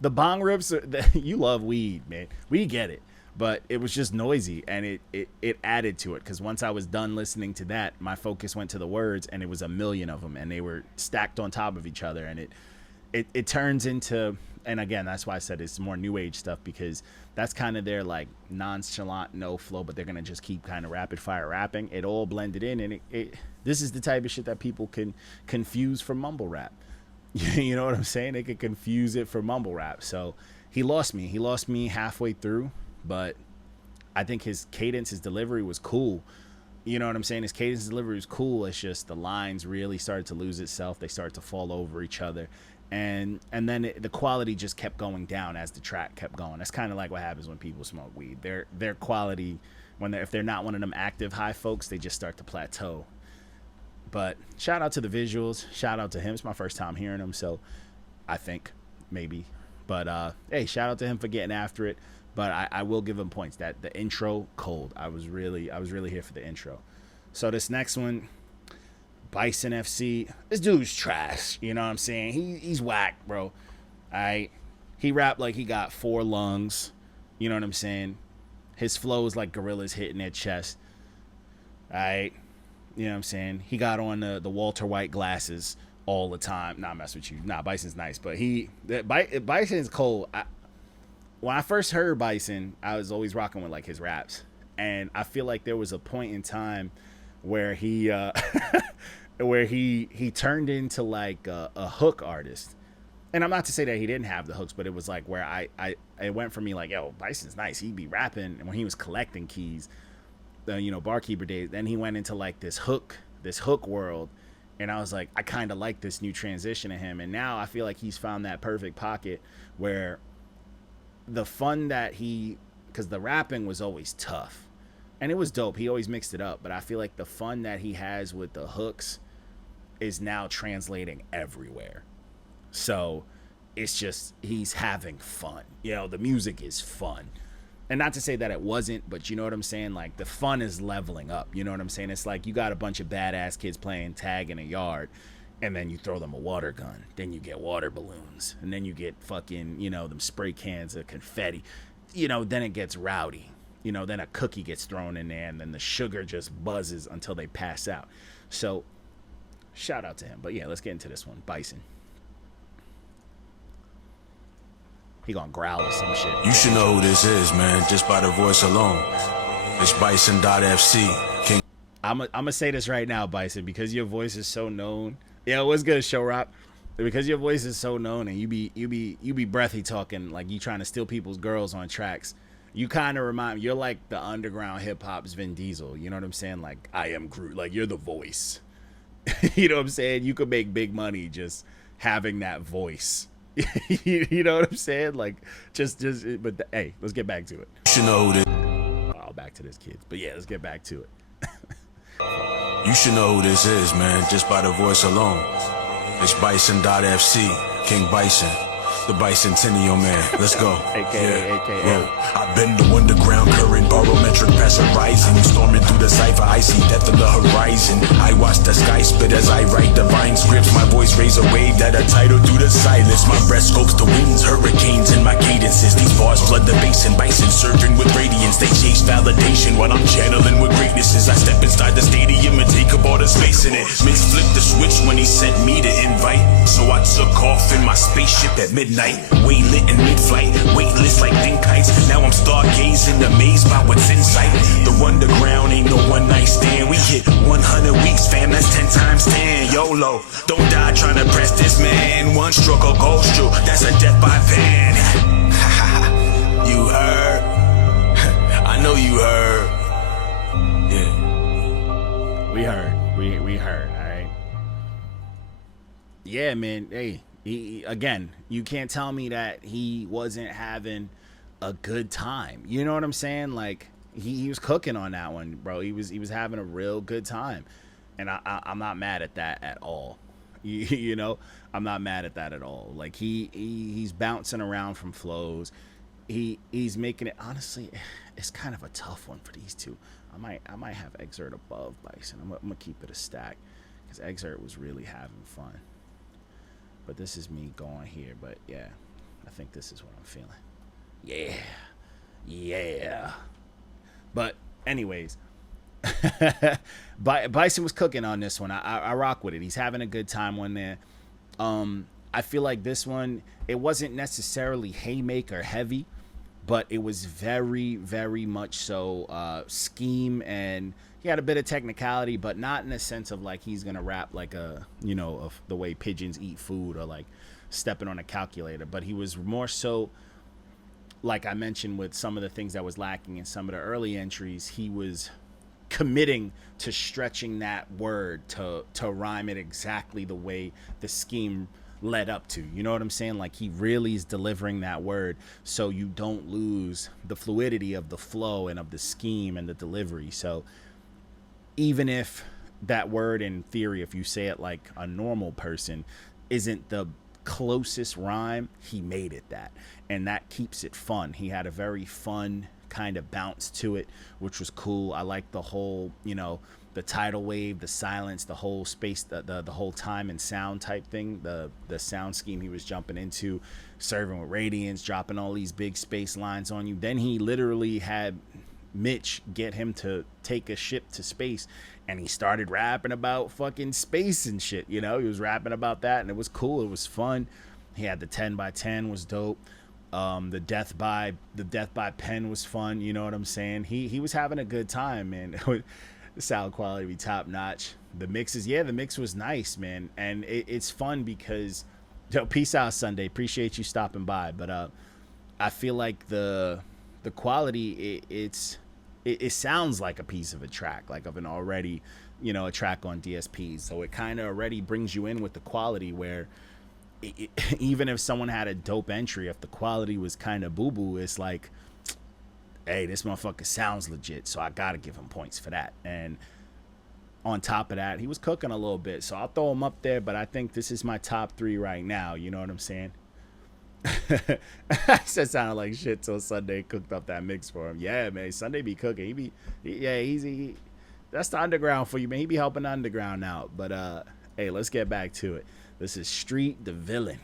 the bong rips. You love weed, man. We get it, but it was just noisy, and it added to it. Because once I was done listening to that, my focus went to the words, and it was a million of them, and they were stacked on top of each other, and it turns into. And again, that's why I said it's more new age stuff, because that's kind of their like nonchalant no flow, but they're gonna just keep kind of rapid fire rapping. It all blended in, and this is the type of shit that people can confuse for mumble rap. You know what I'm saying? They could confuse it for mumble rap. So he lost me halfway through, but I think his cadence, his delivery was cool. You know what I'm saying? His cadence delivery was cool. It's just the lines really started to lose itself. They started to fall over each other. And then the quality just kept going down as the track kept going. That's kind of like what happens when people smoke weed. Their quality, if they're not one of them active high folks, they just start to plateau. But shout out to the visuals. Shout out to him. It's my first time hearing him, so I think maybe. But hey, shout out to him for getting after it. But I will give him points. That the intro, cold. I was really here for the intro. So this next one, Bison FC. This dude's trash. You know what I'm saying? He's whack, bro. He rapped like he got 4 lungs. You know what I'm saying? His flow is like gorillas hitting their chest. You know what I'm saying? He got on the Walter White glasses all the time. Nah, mess with you. Nah, Bison's nice, but Bison's cold. When I first heard Bison, I was always rocking with like his raps, and I feel like there was a point in time where he turned into like a hook artist. And I'm not to say that he didn't have the hooks, but it was like where it went for me like, yo, Bison's nice. He'd be rapping, and when he was collecting keys, barkeeper days, then he went into like this hook world, and I was like, I kind of like this new transition of him. And now I feel like he's found that perfect pocket where the fun that because the rapping was always tough and it was dope. He always mixed it up, but I feel like the fun that he has with the hooks is now translating everywhere. So it's just, he's having fun. The music is fun. And not to say that it wasn't, but you know what I'm saying? Like the fun is leveling up. You know what I'm saying? It's like you got a bunch of badass kids playing tag in a yard, and then you throw them a water gun. Then you get water balloons. And then you get fucking, them spray cans of confetti. Then it gets rowdy. Then a cookie gets thrown in there, and then the sugar just buzzes until they pass out. So, shout out to him. But yeah, let's get into this one. Bison. He gonna growl or some shit. You should know who this is, man, just by the voice alone. It's Bison.FC. King. I'm gonna say this right now, Bison, because your voice is so known. Yeah, what's good, Show Rock? Because your voice is so known, and you be breathy talking like you trying to steal people's girls on tracks. You kind of remind me, you're like the underground hip hop's Vin Diesel. You know what I'm saying? Like, I am Groot. Like, you're the voice. You know what I'm saying? You could make big money just having that voice. You know what I'm saying? Like, but hey, let's get back to it. You should know this. Oh, back to this, kids. But yeah, let's get back to it. You should know who this is, man, just by the voice alone. It's Bison.FC, King Bison. The bicentennial man. Let's go. AKA. I've been the Wunderground, current barometric passer rising, storming through the cipher. I see death on the horizon. I watch the sky spit as I write divine scripts. My voice raise a wave that a tidal through the silence. My breath scopes the winds, hurricanes in my cadences. These bars flood the basin, bison surfing with radiance. They chase validation while I'm channeling with greatnesses. I step inside the stadium and take up all the space in it. Miz flipped the switch when he sent me the invite, so I took off in my spaceship at midnight. Way lit in mid-flight, weightless like thin kites. Now I'm stargazing, amazed by what's in sight. The Wunderground ain't no one night stand. We hit 100 weeks, fam, that's 10 times 10. YOLO, don't die trying to press this, man. One stroke will ghost you, that's a death by pen. You heard? I know you heard. Yeah. We heard. We heard, all right? Yeah, man, hey. Again, you can't tell me that he wasn't having a good time. You know what I'm saying? Like he was cooking on that one, bro. He was having a real good time, and I'm not mad at that at all. You know, I'm not mad at that at all. Like he's bouncing around from flows. He's making it. Honestly, it's kind of a tough one for these two. I might have Exert above Bison. I'm gonna keep it a stack because Exert was really having fun. But this is me going here. But yeah, I think this is what I'm feeling. Yeah. But anyways, Bison was cooking on this one. I rock with it. He's having a good time on there. I feel like this one, it wasn't necessarily haymaker heavy, but it was very, very much so scheme, and he had a bit of technicality, but not in the sense of like he's gonna rap like of the way pigeons eat food or like stepping on a calculator. But he was more so like I mentioned with some of the things that was lacking in some of the early entries, he was committing to stretching that word to rhyme it exactly the way the scheme led up to. You know what I'm saying? Like, he really is delivering that word so you don't lose the fluidity of the flow and of the scheme and the delivery. So even if that word, in theory, if you say it like a normal person, isn't the closest rhyme, he made it that, and that keeps it fun. He had a very fun kind of bounce to it, which was cool. I like the whole, you know, the tidal wave, the silence, the whole space, the whole time and sound type thing, the sound scheme he was jumping into, serving with radiance, dropping all these big space lines on you. Then he literally had Mitch get him to take a ship to space, and he started rapping about fucking space and shit. You know, he was rapping about that, and it was cool. It was fun. He had the 10x10 was dope. The death by pen was fun. You know what I'm saying? He was having a good time, man. The sound quality be top notch. The mix was nice, man. And it's fun because, yo, peace out Sunday. Appreciate you stopping by. But I feel like the quality, it sounds like a piece of a track, like of an already, you know, a track on DSPs. So it kind of already brings you in with the quality where even if someone had a dope entry, if the quality was kind of boo-boo, it's like, hey, this motherfucker sounds legit, so I gotta give him points for that. And on top of that, he was cooking a little bit, so I'll throw him up there, but I think this is my top 3 right now. You know what I'm saying? I said sounded like shit till Sunday cooked up that mix for him. Yeah, man, Sunday be cooking. He that's the underground for you, man. He be helping the underground out. But hey, let's get back to it. This is Street the Villain.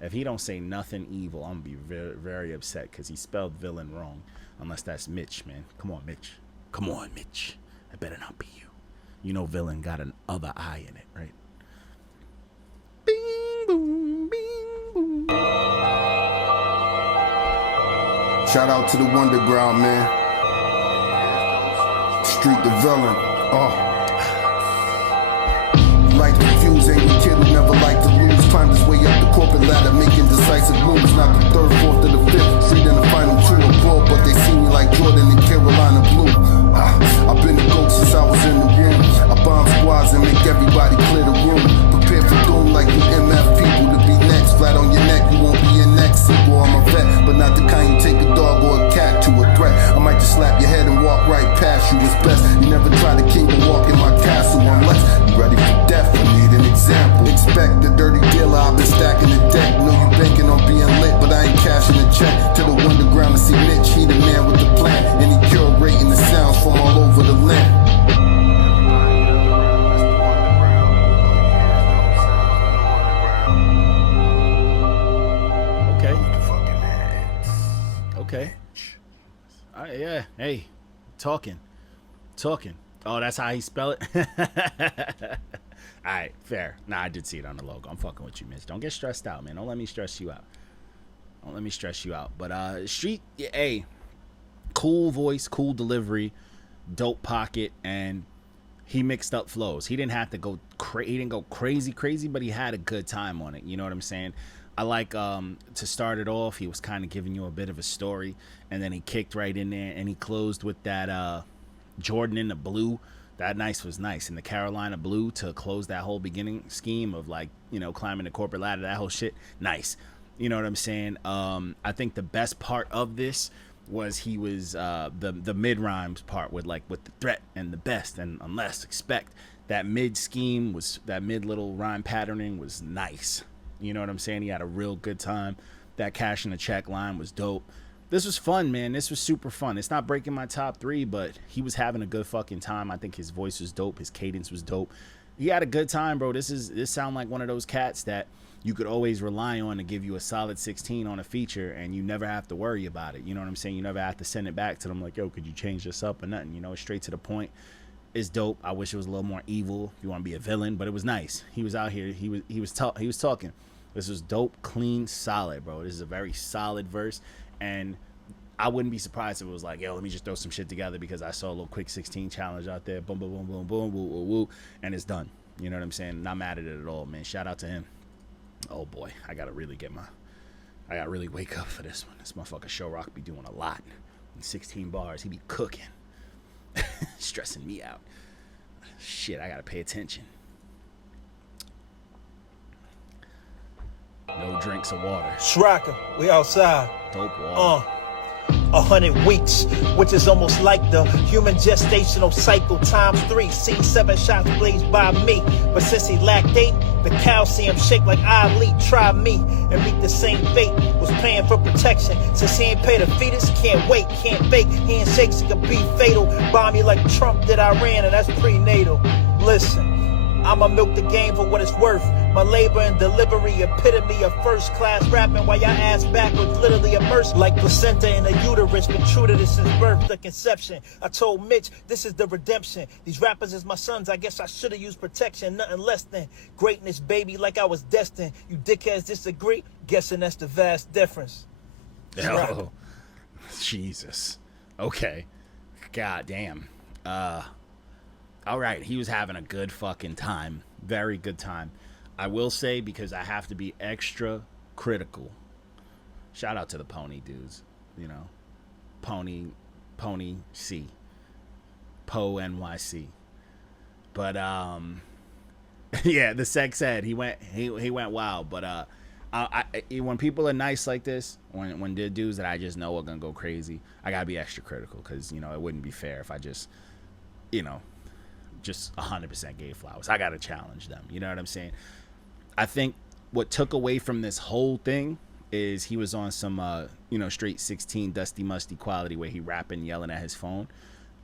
If he don't say nothing evil, I'm gonna be very, very upset because he spelled villain wrong. Unless that's Mitch, man. Come on, Mitch. Come on, Mitch. It better not be you. You know villain got an other eye in it, right? Bing, boom, bing, boom. Shout out to the Wunderground, man. Street the Villain. Like to confuse, ain't a kid who never like to lose. Climbed his way up the corporate ladder, making decisive moves. Not the third, fourth, or the fifth. Street in the final two of ball, but they see me like Jordan in Carolina blue. I've been a goat since I was in the room. I bomb squads and make everybody clear the room. Prepare for doom like you MF people to be next. Flat on your neck, you won't be your next sequel. I'm a vet, but not the kind you take a dog or a cat to a threat. I might just slap your head and walk right past you. It's best you never try to king or walk in my castle unless you ready for death. I need an example. Expect the dirty dealer. I've been stacking the deck. Know you banking on being lit, but I ain't cashing a check. To the Wunderground to see Mitch. He the man with the plan, and he curating the sounds from all over the land. Okay. Yeah. Hey, talking. Oh, that's how he spell it. All right, fair. Nah, I did see it on the logo. I'm fucking with you, Mitch. Don't get stressed out, man. Don't let me stress you out. But Street, hey, cool voice, cool delivery, dope pocket, and he mixed up flows. He didn't have to go he didn't go crazy, but he had a good time on it. You know what I'm saying? I like to start it off, he was kind of giving you a bit of a story, and then he kicked right in there, and he closed with that Jordan in the blue. That was nice. And the Carolina blue to close that whole beginning scheme of, like, you know, climbing the corporate ladder, that whole shit. Nice. You know what I'm saying? I think the best part of this was he was the mid rhymes part with the threat and the best and unless expect. That mid scheme was, that mid little rhyme patterning was nice. You know what I'm saying? He had a real good time. That cash in the check line was dope. This was fun, man. This was super fun. It's not breaking my top 3, but he was having a good fucking time. I think his voice was dope. His cadence was dope. He had a good time, bro. This sound like one of those cats that you could always rely on to give you a solid 16 on a feature, and you never have to worry about it. You know what I'm saying? You never have to send it back to them like, yo, could you change this up or nothing? You know, straight to the point. It's dope. I wish it was a little more evil if you want to be a villain, but it was nice. He was out here. He was talking. This was dope, clean, solid, bro. This is a very solid verse, and I wouldn't be surprised if it was like, yo, let me just throw some shit together because I saw a little quick 16 challenge out there. Boom, boom, boom, boom, boom, woo, woo, woo, and it's done. You know what I'm saying? Not mad at it at all, man. Shout out to him. Oh boy, I gotta really get my I gotta really wake up for this one. This motherfucker Show Rock be doing a lot. In 16 bars, he be cooking. Stressing me out. Shit, I gotta pay attention. No drinks of water. Shracker, we outside. Dope water. 100 weeks, which is almost like the human gestational cycle times 3. Seen 7 shots blazed by me, but since he lactate, the calcium shake like Ali. Try me and meet the same fate. Was paying for protection since he ain't paid a fetus. Can't wait, can't bake. Handshakes could be fatal. Bomb you like Trump did Iran, and that's prenatal. Listen, I'ma milk the game for what it's worth. My labor and delivery, epitome of first class rapping while your ass backwards, literally immersed like placenta in a uterus, protruded since birth, the conception. I told Mitch, this is the redemption. These rappers is my sons, I guess I should've used protection, nothing less than greatness, baby, like I was destined. You dickheads disagree? Guessing that's the vast difference. Oh, Jesus. Okay. God damn. All right, he was having a good fucking time. Very good time. I will say, because I have to be extra critical. Shout out to the Pony dudes, you know. Pony C. Po NYC. But yeah, the sex ed, he went wild. But when people are nice like this, when they're dudes that I just know are gonna go crazy, I gotta be extra critical, because you know it wouldn't be fair if I just, you know, just 100% gave flowers. I gotta challenge them. You know what I'm saying? I think what took away from this whole thing is he was on some, you know, straight 16 dusty musty quality where he rapping, yelling at his phone.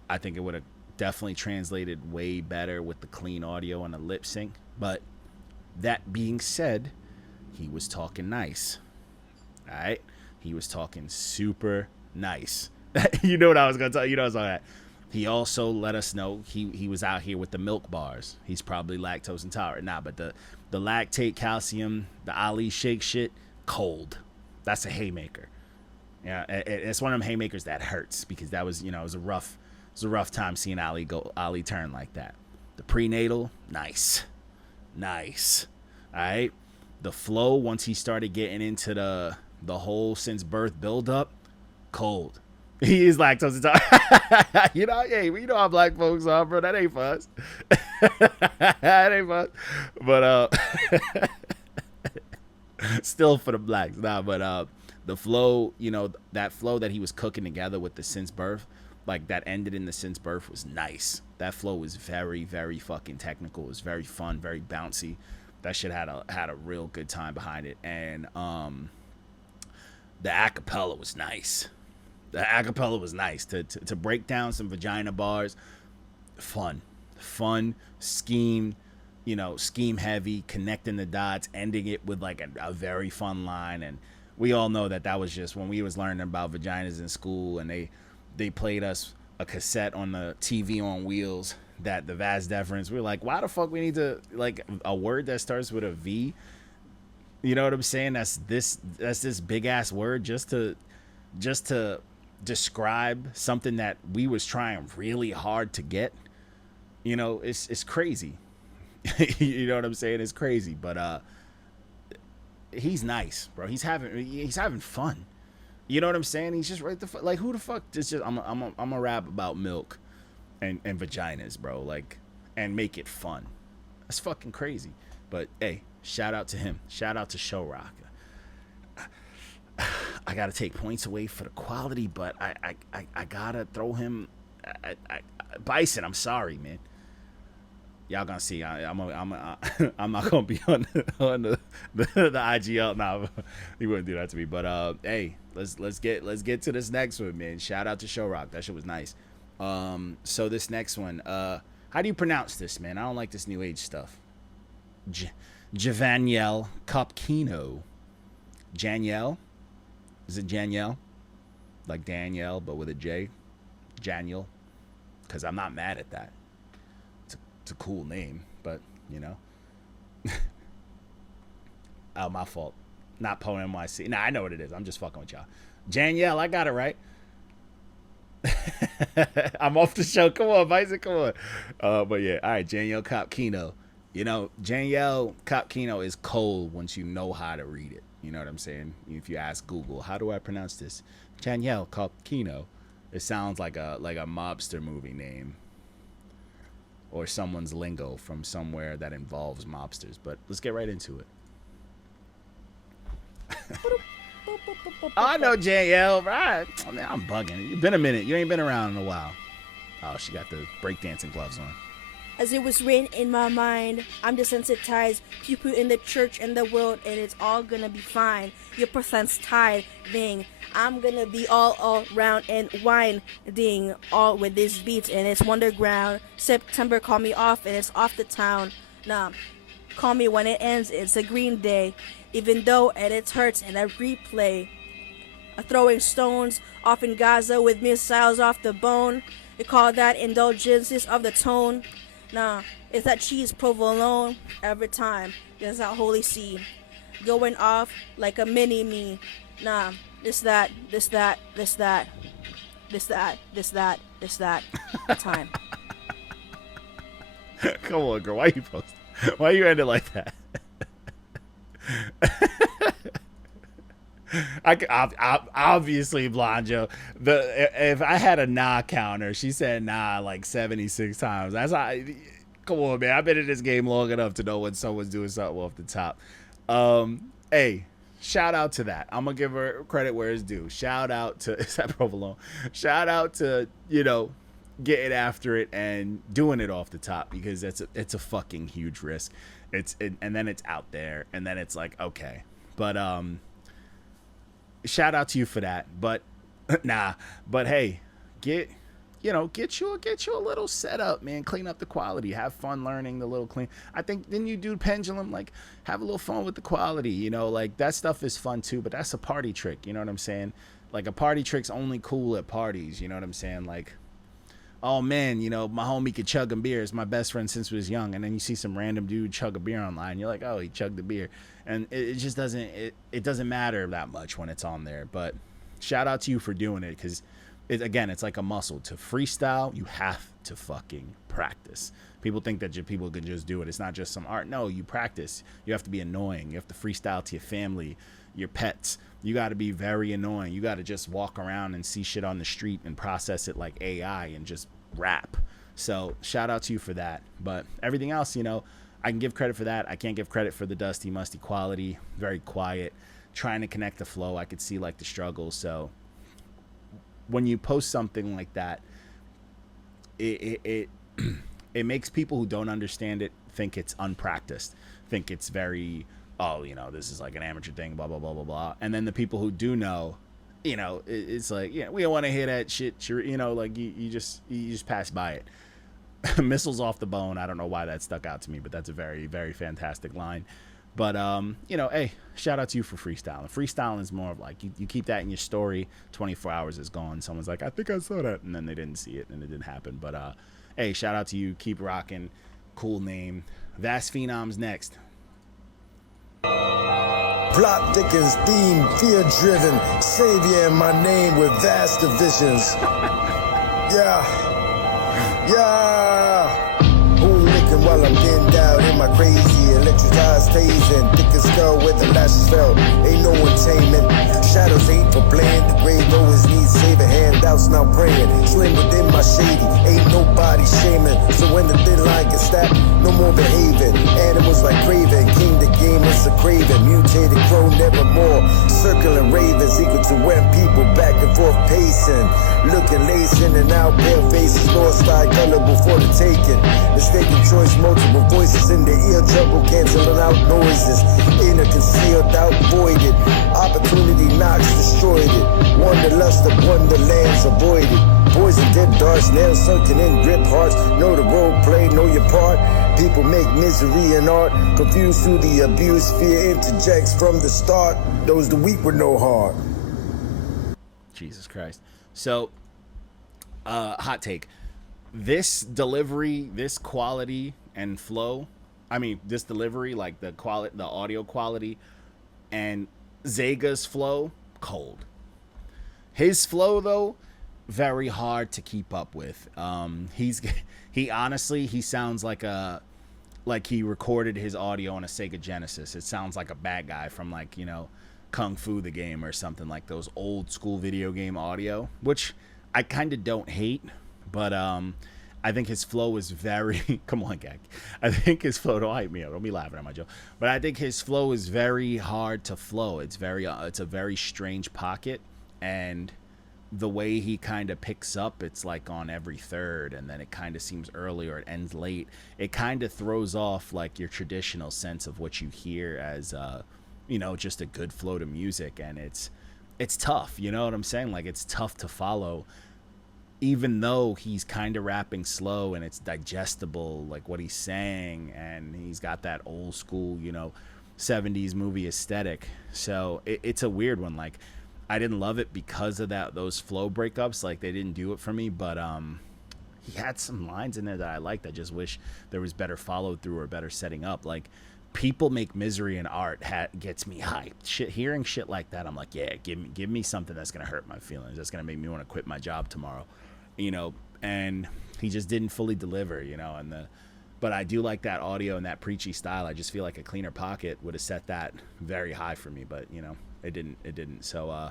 I think it would have definitely translated way better with the clean audio and the lip sync. But that being said, he was talking nice. All right, he was talking super nice. You know what I was gonna tell you? You know what I was talking about. He also let us know he was out here with the milk bars. He's probably lactose intolerant. Nah, but the lactate, calcium, the Ali shake shit, cold. That's a haymaker. Yeah, it's one of them haymakers that hurts, because that was, you know, it was a rough time seeing Ali turn like that. The prenatal, nice. All right. The flow, once he started getting into the whole since birth build up, cold. He is lactose intolerant. You know, hey, you know how black folks are, bro. That ain't for us. That ain't for us. But still for the blacks. Nah, but the flow, you know, that flow that he was cooking together with the since birth, like that ended in the since birth, was nice. That flow was very, very fucking technical. It was very fun, very bouncy. That shit had a real good time behind it. And the acapella was nice. The acapella was nice to break down some vagina bars. Fun, scheme, you know, scheme heavy, connecting the dots, ending it with like a very fun line. And we all know that was just when we was learning about vaginas in school, and they played us a cassette on the TV on wheels, that the vas deferens. We were like, why the fuck we need to, like, a word that starts with a V? You know what I'm saying? That's this big ass word just to describe something that we was trying really hard to get. You know, it's crazy. You know what I'm saying? It's crazy. But he's nice, bro. He's having fun. You know what I'm saying? He's just right like, who the fuck? It's just I'm a rap about milk and vaginas, bro. Like, and make it fun. That's fucking crazy. But hey, shout out to him. Shout out to Show Rock. I gotta take points away for the quality, but I gotta throw him. Bison, I'm sorry, man. Y'all gonna see. I'm not gonna be on the IGL. Nah, he wouldn't do that to me. But hey, let's get to this next one, man. Shout out to Show Rock. That shit was nice. So this next one, how do you pronounce this, man? I don't like this new age stuff. Javaniel Kopkino. Janielle? Is it Janielle? Like Danielle, but with a J? Janiel? Because I'm not mad at that. It's a cool name, but, you know. Oh, my fault. Not Po NYC. Nah, I know what it is. I'm just fucking with y'all. Janielle, I got it right. I'm off the show. Come on, Bison, come on. But yeah, all right, Janielle Kopkino. You know, Danielle Kopkino is cold once you know how to read it. You know what I'm saying? If you ask Google, how do I pronounce this? Danielle Kopkino. It sounds like a mobster movie name. Or someone's lingo from somewhere that involves mobsters. But let's get right into it. I know JL, right? I mean, I'm bugging. It's been a minute. You ain't been around in a while. Oh, she got the breakdancing gloves on. As it was written in my mind, I'm desensitized. People in the church and the world, and it's all gonna be fine. Your percent's tithing. I'm gonna be all around and winding all with these beats, and it's Wunderground. September, call me off, and it's off the town. Nah, call me when it ends. It's a green day. Even though it hurts and I replay. Throwing stones off in Gaza with missiles off the bone. You call that indulgences of the tone? Nah, it's that cheese provolone every time. There's that holy seed going off like a mini me. Nah, this that time. Come on, girl. Why you posting? Why you ending like that? Obviously, Blonjo. If I had a nah counter, she said nah like 76 times. That's how. Come on, man. I've been in this game long enough to know when someone's doing something off the top. Hey, shout out to that. I'm gonna give her credit where it's due. Shout out to is that provolone? Shout out to getting after it and doing it off the top, because it's a fucking huge risk. And then it's out there, and then it's like, okay. But shout out to you for that. But but hey, get you a little setup, man. Clean up the quality. Have fun learning the little clean. I think then you do pendulum, like have a little fun with the quality, like that stuff is fun too, but that's a party trick, you know what I'm saying? Like a party trick's only cool at parties, you know what I'm saying? Like, oh man, my homie could chug a beer. It's my best friend since we was young. And then you see some random dude chug a beer online. You're like, oh, he chugged the beer. And it just doesn't, it doesn't matter that much when it's on there. But shout out to you for doing it, because it's like a muscle. To freestyle, you have to fucking practice. People think that people can just do it. It's not just some art. No, you practice. You have to be annoying. You have to freestyle to your family, your pets. You got to be very annoying. You got to just walk around and see shit on the street and process it like AI and just rap. So shout out to you for that. But everything else, I can give credit for that. I can't give credit for the dusty, musty quality. Very quiet. Trying to connect the flow. I could see like the struggle. So when you post something like that, it makes people who don't understand it think it's unpracticed, think it's very, this is like an amateur thing, blah, blah, blah, blah, blah. And then the people who do know, it's like, we don't want to hear that shit. Like you just pass by it. Missiles off the bone. I don't know why that stuck out to me, but that's a very, very fantastic line. But, hey, shout out to you for freestyling. Freestyling is more of like, you keep that in your story, 24 hours is gone. Someone's like, I think I saw that. And then they didn't see it and it didn't happen. But, hey, shout out to you. Keep rocking. Cool name. Vast Phenom's next. Plot thickens, theme, fear-driven, savior in my name with vast divisions. While I'm pinned out in my crazy electricized phasing, thick as skull where the lashes fell. Ain't no one taming. Shadows ain't for playing. The grave always needs saving. Handouts now praying. Slim within my shady. Ain't nobody shaming. So when the thin line gets stabbed, no more behaving. Animals like Craven. King the game is a craven. Mutated crow nevermore. Circling ravens equal to when people back and forth pacing. Looking lace in and out. Pale faces. Lost eye gullible for the taking. Mistaken choice. Multiple voices in the ear trouble, canceling out noises. Inner concealed, out voided. Opportunity knocks, destroyed it. Wanderlust of wonderlands avoided. Poison dead darts, nails sunken in grip hearts. Know the role play, know your part. People make misery in art. Confused through the abuse, fear interjects from the start. Those the weak with no heart. Jesus Christ. So, hot take. This delivery, this quality and flow, this delivery, like the audio quality, and Zega's flow, cold. His flow, though, very hard to keep up with. He honestly sounds like a like he recorded his audio on a Sega Genesis. It sounds like a bad guy from like, Kung Fu the game or something, like those old school video game audio, which I kind of don't hate, but I think his flow is very come on, Gag. I think his flow, don't hype me up, don't be laughing at my joke, but I think his flow is very hard to flow. It's a very strange pocket, and the way he kind of picks up, it's like on every third, and then it kind of seems early or it ends late. It kind of throws off like your traditional sense of what you hear as just a good flow to music, and it's tough, you know what I'm saying? Like, it's tough to follow, even though he's kind of rapping slow and it's digestible, like what he's saying, and he's got that old school, 70s movie aesthetic. So it's a weird one. Like, I didn't love it because of those flow breakups. Like, they didn't do it for me, but he had some lines in there that I liked. I just wish there was better follow through or better setting up. Like, people make misery in art gets me hyped. Hearing shit like that, I'm like, yeah, give me something that's gonna hurt my feelings, that's gonna make me want to quit my job tomorrow, and he just didn't fully deliver, but I do like that audio and that preachy style. I just feel like a cleaner pocket would have set that very high for me, but it didn't. So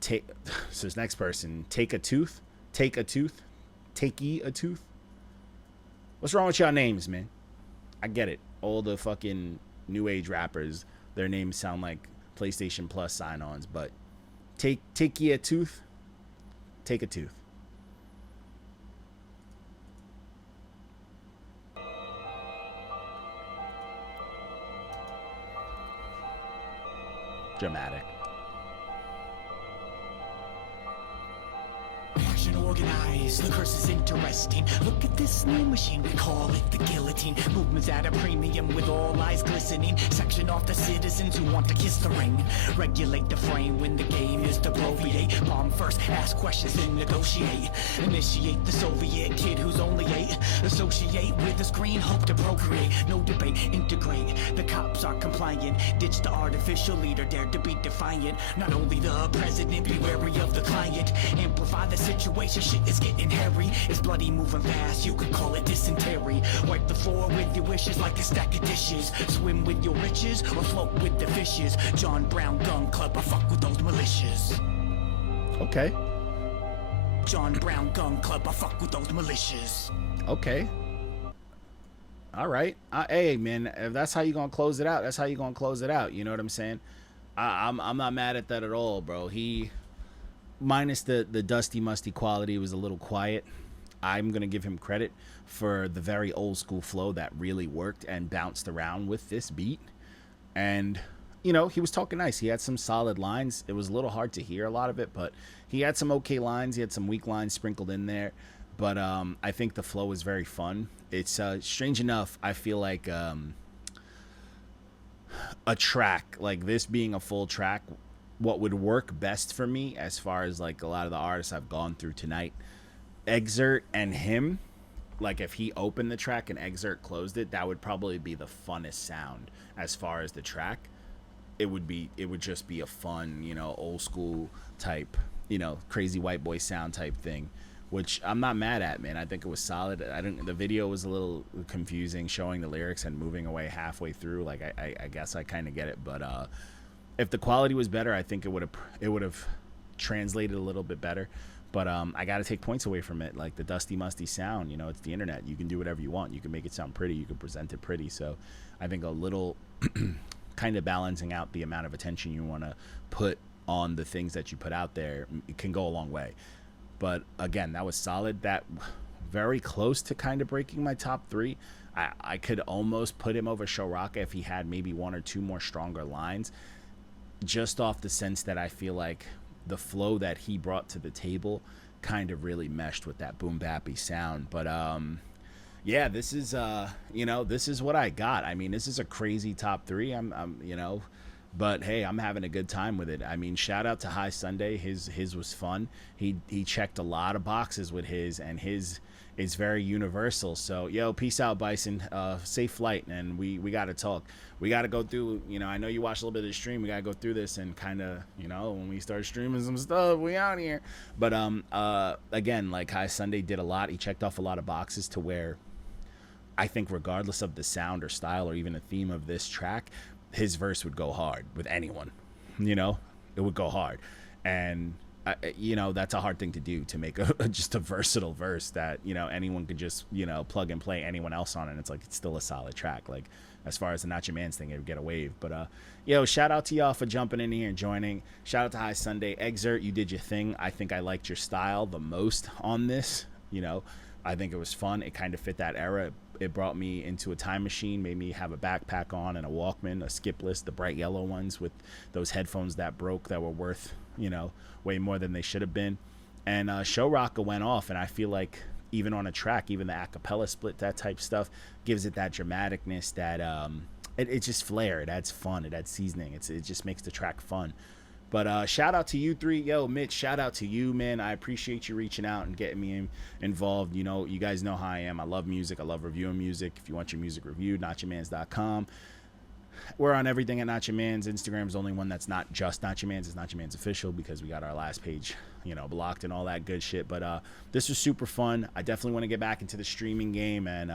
so this next person, take a tooth. What's wrong with y'all names, man? I get it. All the fucking new age rappers, their names sound like PlayStation Plus sign-ons, but take ye a tooth. Take a tooth. Dramatic. Action organized, the curse is interesting. Look at this new machine, we call it the guillotine. Movements at a premium with all eyes glistening. Section off the citizens who want to kiss the ring. Regulate the frame when the game is to bloviate. Bomb first, ask questions and negotiate. Initiate the Soviet kid who's only 8. Associate with the screen, hope to procreate. No debate, integrate. The cops are compliant. Ditch the artificial leader, dare to be defiant. Not only the president, be wary of the client. Amplify the situation, shit is getting hairy. It's bloody moving fast, you could call it dysentery. Wipe the floor with your wishes like a stack of dishes. Swim with your riches or float with the fishes. John Brown Gun Club, I fuck with those militias. Okay. John Brown Gun Club, I fuck with those militias. Okay. All right. Hey, man, if that's how you gonna close it out, that's how you gonna close it out. You know what I'm saying? I'm not mad at that at all, bro. He, minus the dusty musty quality, was a little quiet. I'm gonna give him credit for the very old school flow that really worked and bounced around with this beat. And he was talking nice. He had some solid lines. It was a little hard to hear a lot of it, but he had some okay lines. He had some weak lines sprinkled in there, but I think the flow was very fun. It's strange enough, I feel like a track like this being a full track, what would work best for me as far as like a lot of the artists I've gone through tonight, Exert and him, like if he opened the track and Exert closed it, that would probably be the funnest sound as far as the track. It would just be a fun, old school type, crazy white boy sound type thing, which I'm not mad at, man. I think it was solid. The video was a little confusing, showing the lyrics and moving away halfway through. Like I guess I kind of get it, but if the quality was better, I think it would have translated a little bit better. But I got to take points away from it, like the dusty musty sound. It's the internet. You can do whatever you want. You can make it sound pretty. You can present it pretty. So I think a little kind of balancing out the amount of attention you want to put on the things that you put out there, it can go a long way. But again, that was solid. That very close to kind of breaking my top 3. I could almost put him over Showrocka if he had maybe 1 or 2 more stronger lines, just off the sense that I feel like the flow that he brought to the table kind of really meshed with that boom bappy sound. But yeah, this is this is what I got. I mean, this is a crazy top 3. But hey, I'm having a good time with it. I mean, shout out to High Sunday. His was fun. He checked a lot of boxes with his, and his is very universal. So yo, peace out, Bison. Safe flight, and we gotta talk. We gotta go through. I know you watched a little bit of the stream. We gotta go through this and kind of when we start streaming some stuff, we out here. But again, like High Sunday did a lot. He checked off a lot of boxes to where I think regardless of the sound or style or even the theme of this track, his verse would go hard with anyone, you know, it would go hard. And you know, that's a hard thing to do, to make just a versatile verse that, you know, anyone could just, you know, plug and play anyone else on it. And it's like, it's still a solid track. Like, as far as the NotYamanz thing, it would get a wave. But yo, shout out to y'all for jumping in here and joining. Shout out to High Sunday. Exert, you did your thing. I think I liked your style the most on this. You know, I think it was fun. It kind of fit that era. It brought me into a time machine, made me have a backpack on and a Walkman, a skip list, the bright yellow ones with those headphones that broke that were worth, you know, way more than they should have been. And Show Rocka went off, and I feel like even on a track, even the acapella split, that type stuff gives it that dramaticness, that it just flair. It adds fun. It adds seasoning. It just makes the track fun. But shout out to you three. Yo, Mitch, shout out to you, man. I appreciate you reaching out and getting me involved. You know, you guys know how I am. I love music. I love reviewing music. If you want your music reviewed, NotYamanz.com. We're on everything at NotYamanz. Instagram's the only one that's not just NotYamanz. It's NotYamanz Official, because we got our last page, you know, blocked and all that good shit. But this was super fun. I definitely want to get back into the streaming game and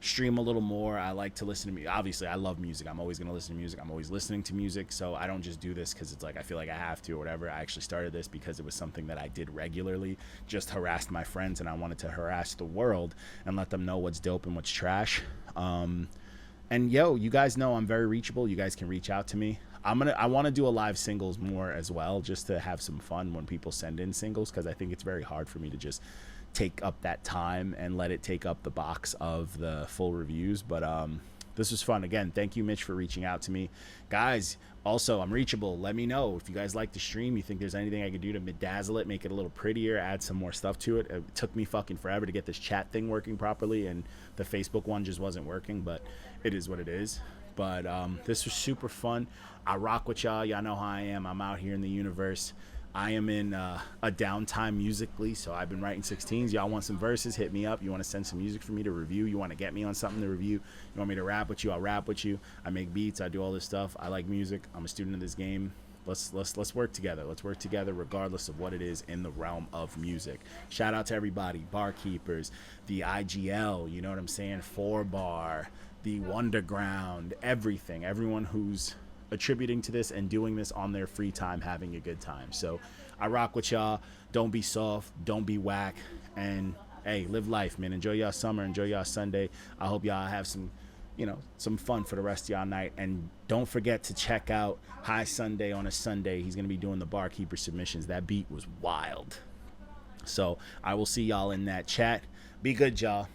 stream a little more. I like to listen to music. Obviously, I love music. I'm always going to listen to music. I'm always listening to music. So I don't just do this because it's like I feel like I have to or whatever. I actually started this because it was something that I did regularly, just harassed my friends, and I wanted to harass the world and let them know what's dope and what's trash. And yo, you guys know I'm very reachable. You guys can reach out to me. I want to do a live singles more as well, just to have some fun when people send in singles, because I think it's very hard for me to just take up that time and let it take up the box of the full reviews. But this was fun. Again, thank you, Mitch, for reaching out to me. Guys, also, I'm reachable. Let me know if you guys like the stream, you think there's anything I could do to bedazzle it, make it a little prettier, add some more stuff to it. It took me fucking forever to get this chat thing working properly, and the Facebook one just wasn't working, but it is what it is. But this was super fun. I rock with y'all. Y'all know how I am. I'm out here in the universe. I am in a downtime musically, so I've been writing 16s. Y'all want some verses? Hit me up. You want to send some music for me to review? You want to get me on something to review? You want me to rap with you? I'll rap with you. I make beats. I do all this stuff. I like music. I'm a student of this game. Let's work together. Let's work together regardless of what it is in the realm of music. Shout out to everybody, Barkeepers, the IGL, you know what I'm saying, 4Bar, the Wunderground, everything, everyone who's attributing to this and doing this on their free time, having a good time. So I rock with y'all. Don't be soft, don't be whack, and hey, live life, man. Enjoy y'all summer, enjoy y'all Sunday. I hope y'all have some, you know, some fun for the rest of y'all night. And don't forget to check out High Sunday on a Sunday. He's gonna be doing the Barkeeper submissions. That beat was wild. So I will see y'all in that chat. Be good, y'all.